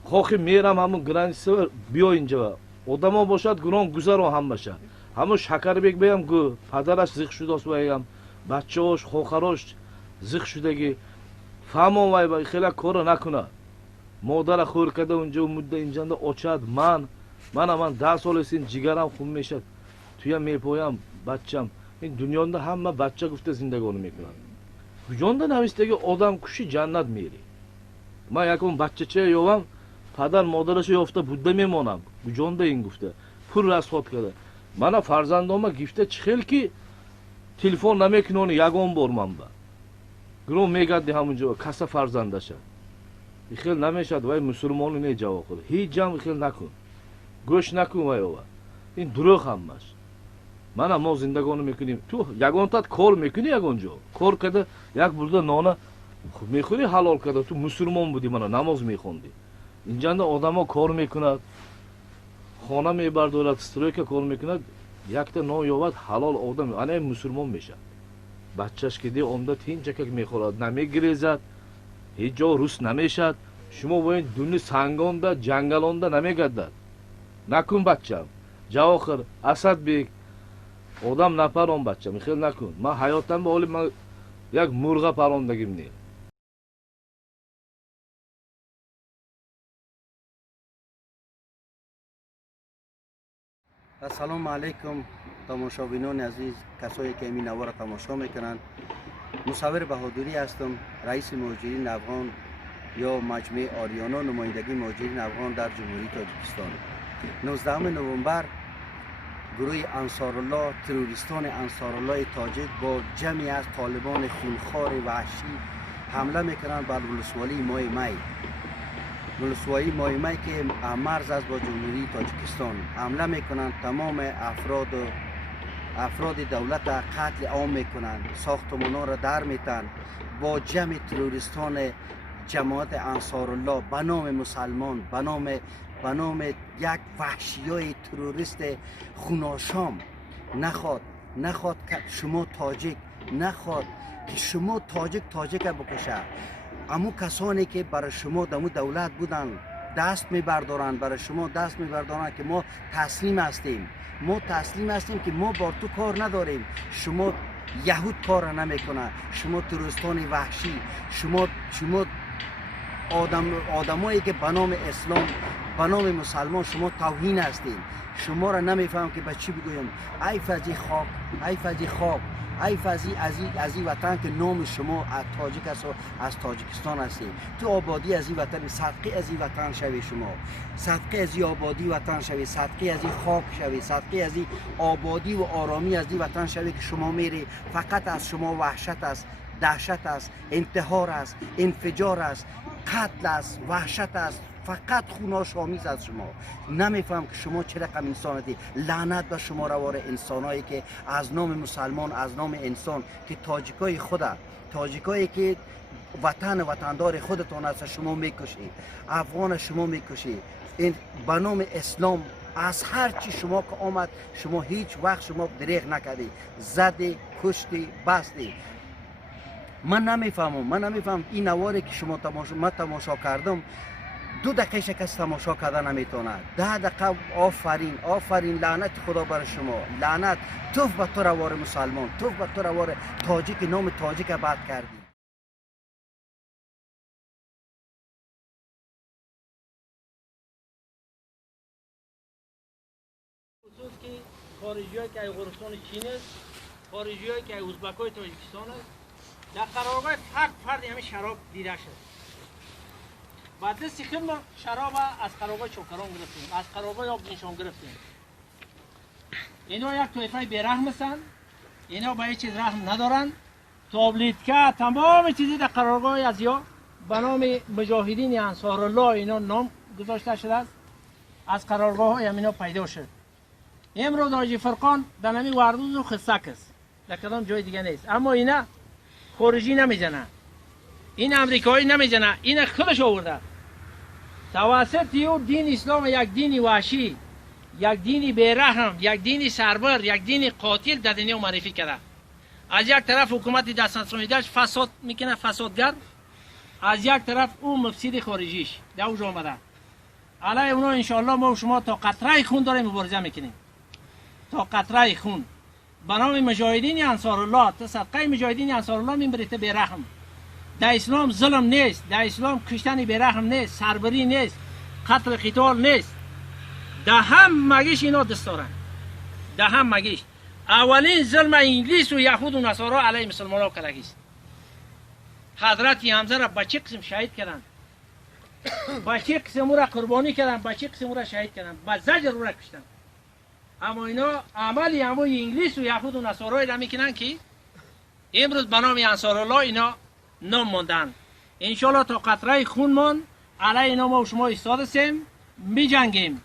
خوخی میرم همون گرانسه بیا اینجا آدما باشد گران گذرو هم باشه همون شکر بگم گو پدرش زیخ شده است بگم بچه‌اش خوخراش زیخ شدگی فهمم وای خیلی کار نکنه مادر خور کرده اونجا مدت اینجا اوچاد من 10 سال است این جگرم خون میشه توی میپویم بچم این دنیادا همه بچه گفته زندگانی میکنن کجاندا نوشته که آدم کشی جنت میری من یکم بچه چه یوام پدر مادرش یافته بوده میمونم کجاندا این گفته پول رسوت کرده من فرزندام گفته چخیل که تلفن نمیکنونی یگان بار من با گرو میگردی همونجا کسا فرزندشه خیلی نمیشد وای مسلمانی نه جواب خود هیچ جام خیلی نکن گوش نکن وای این دروغ همش mana mo zindagoni میکنیم تو یگان تات کار میکنی یگان جا کار کرده یک برده نانه میخوری حلال کرده تو مسلمان بودی mana نماز میخوندی اینجا آدما کار میکند خانه میبردارد استرویک کار میکند یک تا نان یابد حلال آدم انا مسلمان میشه بچهش که دی عمده تین چکک میخورد نمیگریزد هیچ جا روس نمیشد شما با این دنیا سنگانده جنگلانده نمیگردد نکن بچم جا آخر اسد بیگ آدم نپران بچم خیلی نکن من حیاتم به حالی من یک مرغ پراندگیم نی السلام علیکم تماشابینان عزیز کسایی که این نوار تماشا میکنن مصور بهادری هستم رئیس مهاجرین افغان یا مجمع آریانا نمایندگی مهاجرین افغان در جمهوری تاجیکستان 19 نوامبر گروه انصارالله تروریستان انصارالله تاجیک با جمعی از طالبان خونخوار وحشی حمله میکنند بر ولسوالی مای می ولسوالی مای می که مرز است با جمهوری تاجیکستان حمله میکنند تمام افراد دولت قتل عام میکنند ساختمانان را در میتن با جمع تروریستان جماعت انصارالله به نام مسلمان به نام یک وحشیای تروریست خوناشام نخواد که شما تاجیک نخواد که شما تاجیک بکشه امو کسانی که برای شما دمو دولت بودن دست میبردارن برای شما دست میبردارن که ما تسلیم هستیم که ما با تو کار نداریم شما یهود کار نمیکنه شما تروریستان وحشی شما آدمایی که به نام اسلام به نام مسلمان شما توهین هستید شما را نمیفهم که به چی بگویم ای فضی خاک ای فضی از این وطن که نام شما از تاجیک است و از تاجیکستان هستید تو آبادی از این وطن صدقه از این وطن شوی شما صدقه از این آبادی وطن شوی صدقه از این خاک شوی صدقه از این آبادی و آرامی از این وطن شوی که شما میری فقط از شما وحشت است دهشت است انتحار است انفجار است قتل است وحشت است فقط خوناشامیز از شما نمیفهم که شما چه رقم انسانیتی لعنت به شما روار انسانایی که از نام مسلمان از نام انسان که تاجیکایی که وطندار خودتان است شما میکشید افغان شما میکشید به نام اسلام از هر چی شما که آمد شما هیچ وقت شما دریغ نکردی زدی کشتی بستی من نمیفهم این نواری که من تماشا کردم 2 دقیقه شکست تماشا کردن نمیتونه 10 دقیقه آفرین لعنت خدا بر شما لعنت توف به تو روار مسلمان توف به تو روار تاجیک نام تاجیک بد کردی خصوص که خارجی‌هایی که افغانستان چین است خارجی‌هایی که ازبک‌های تاجیکستان است در قرارگاه فرد همین شراب دیده شد بعد دستی خیلی ما شراب از قرارگاه چوکران گرفتیم از قرارگاه آب نشان گرفتیم اینا یک طایفه بیرحم هستند اینا به هیچ چیز رحم ندارن تابلیتکا تمام چیزی در قرارگاه از یا به نام مجاهدین انصارالله اینا نام گذاشته شده است از قرارگاه های همینا پیدا شد امروز حاجی فرقان در نمی وردوز و خسک است در کدام جای دیگه نیست اما اینا خارجی نمیزنه این امریکایی نمیزنه این خودش آورده توسط او دین اسلام یک دینی وحشی یک دینی بیرحم یک دینی سربر یک دینی قاتل در دنیا معرفی کرده از یک طرف حکومت دستانسانیدهش فساد میکنه فسادگر از یک طرف او مفسد خارجیش در اوج آمده علیه اونا انشاءالله ما و شما تا قطره خون داریم مبارزه میکنیم تا قطره خون به نام مجاهدین انصارالله تا صدقه مجاهدین انصارالله میبرید بیرحم در اسلام ظلم نیست در اسلام کشتن بیرحم نیست سربری نیست قتل قتال نیست در هم مگیش اینا دست دارن در هم مگیش اولین ظلم انگلیس و یهود و نصارا علیه مسلمان ها کردگیست حضرت حمزه را به چه قسم شهید کردن به چه قسم او را قربانی کردن به چه قسم او را شهید کردن به زجر او را کشتن اما اینا عملی همون انگلیس و یهود و نصارا را میکنن که امروز به نام انصارالله اینا نام ماندن انشالله تا قطره خون من علیه اینا ما و شما ایستاده سیم می جنگیم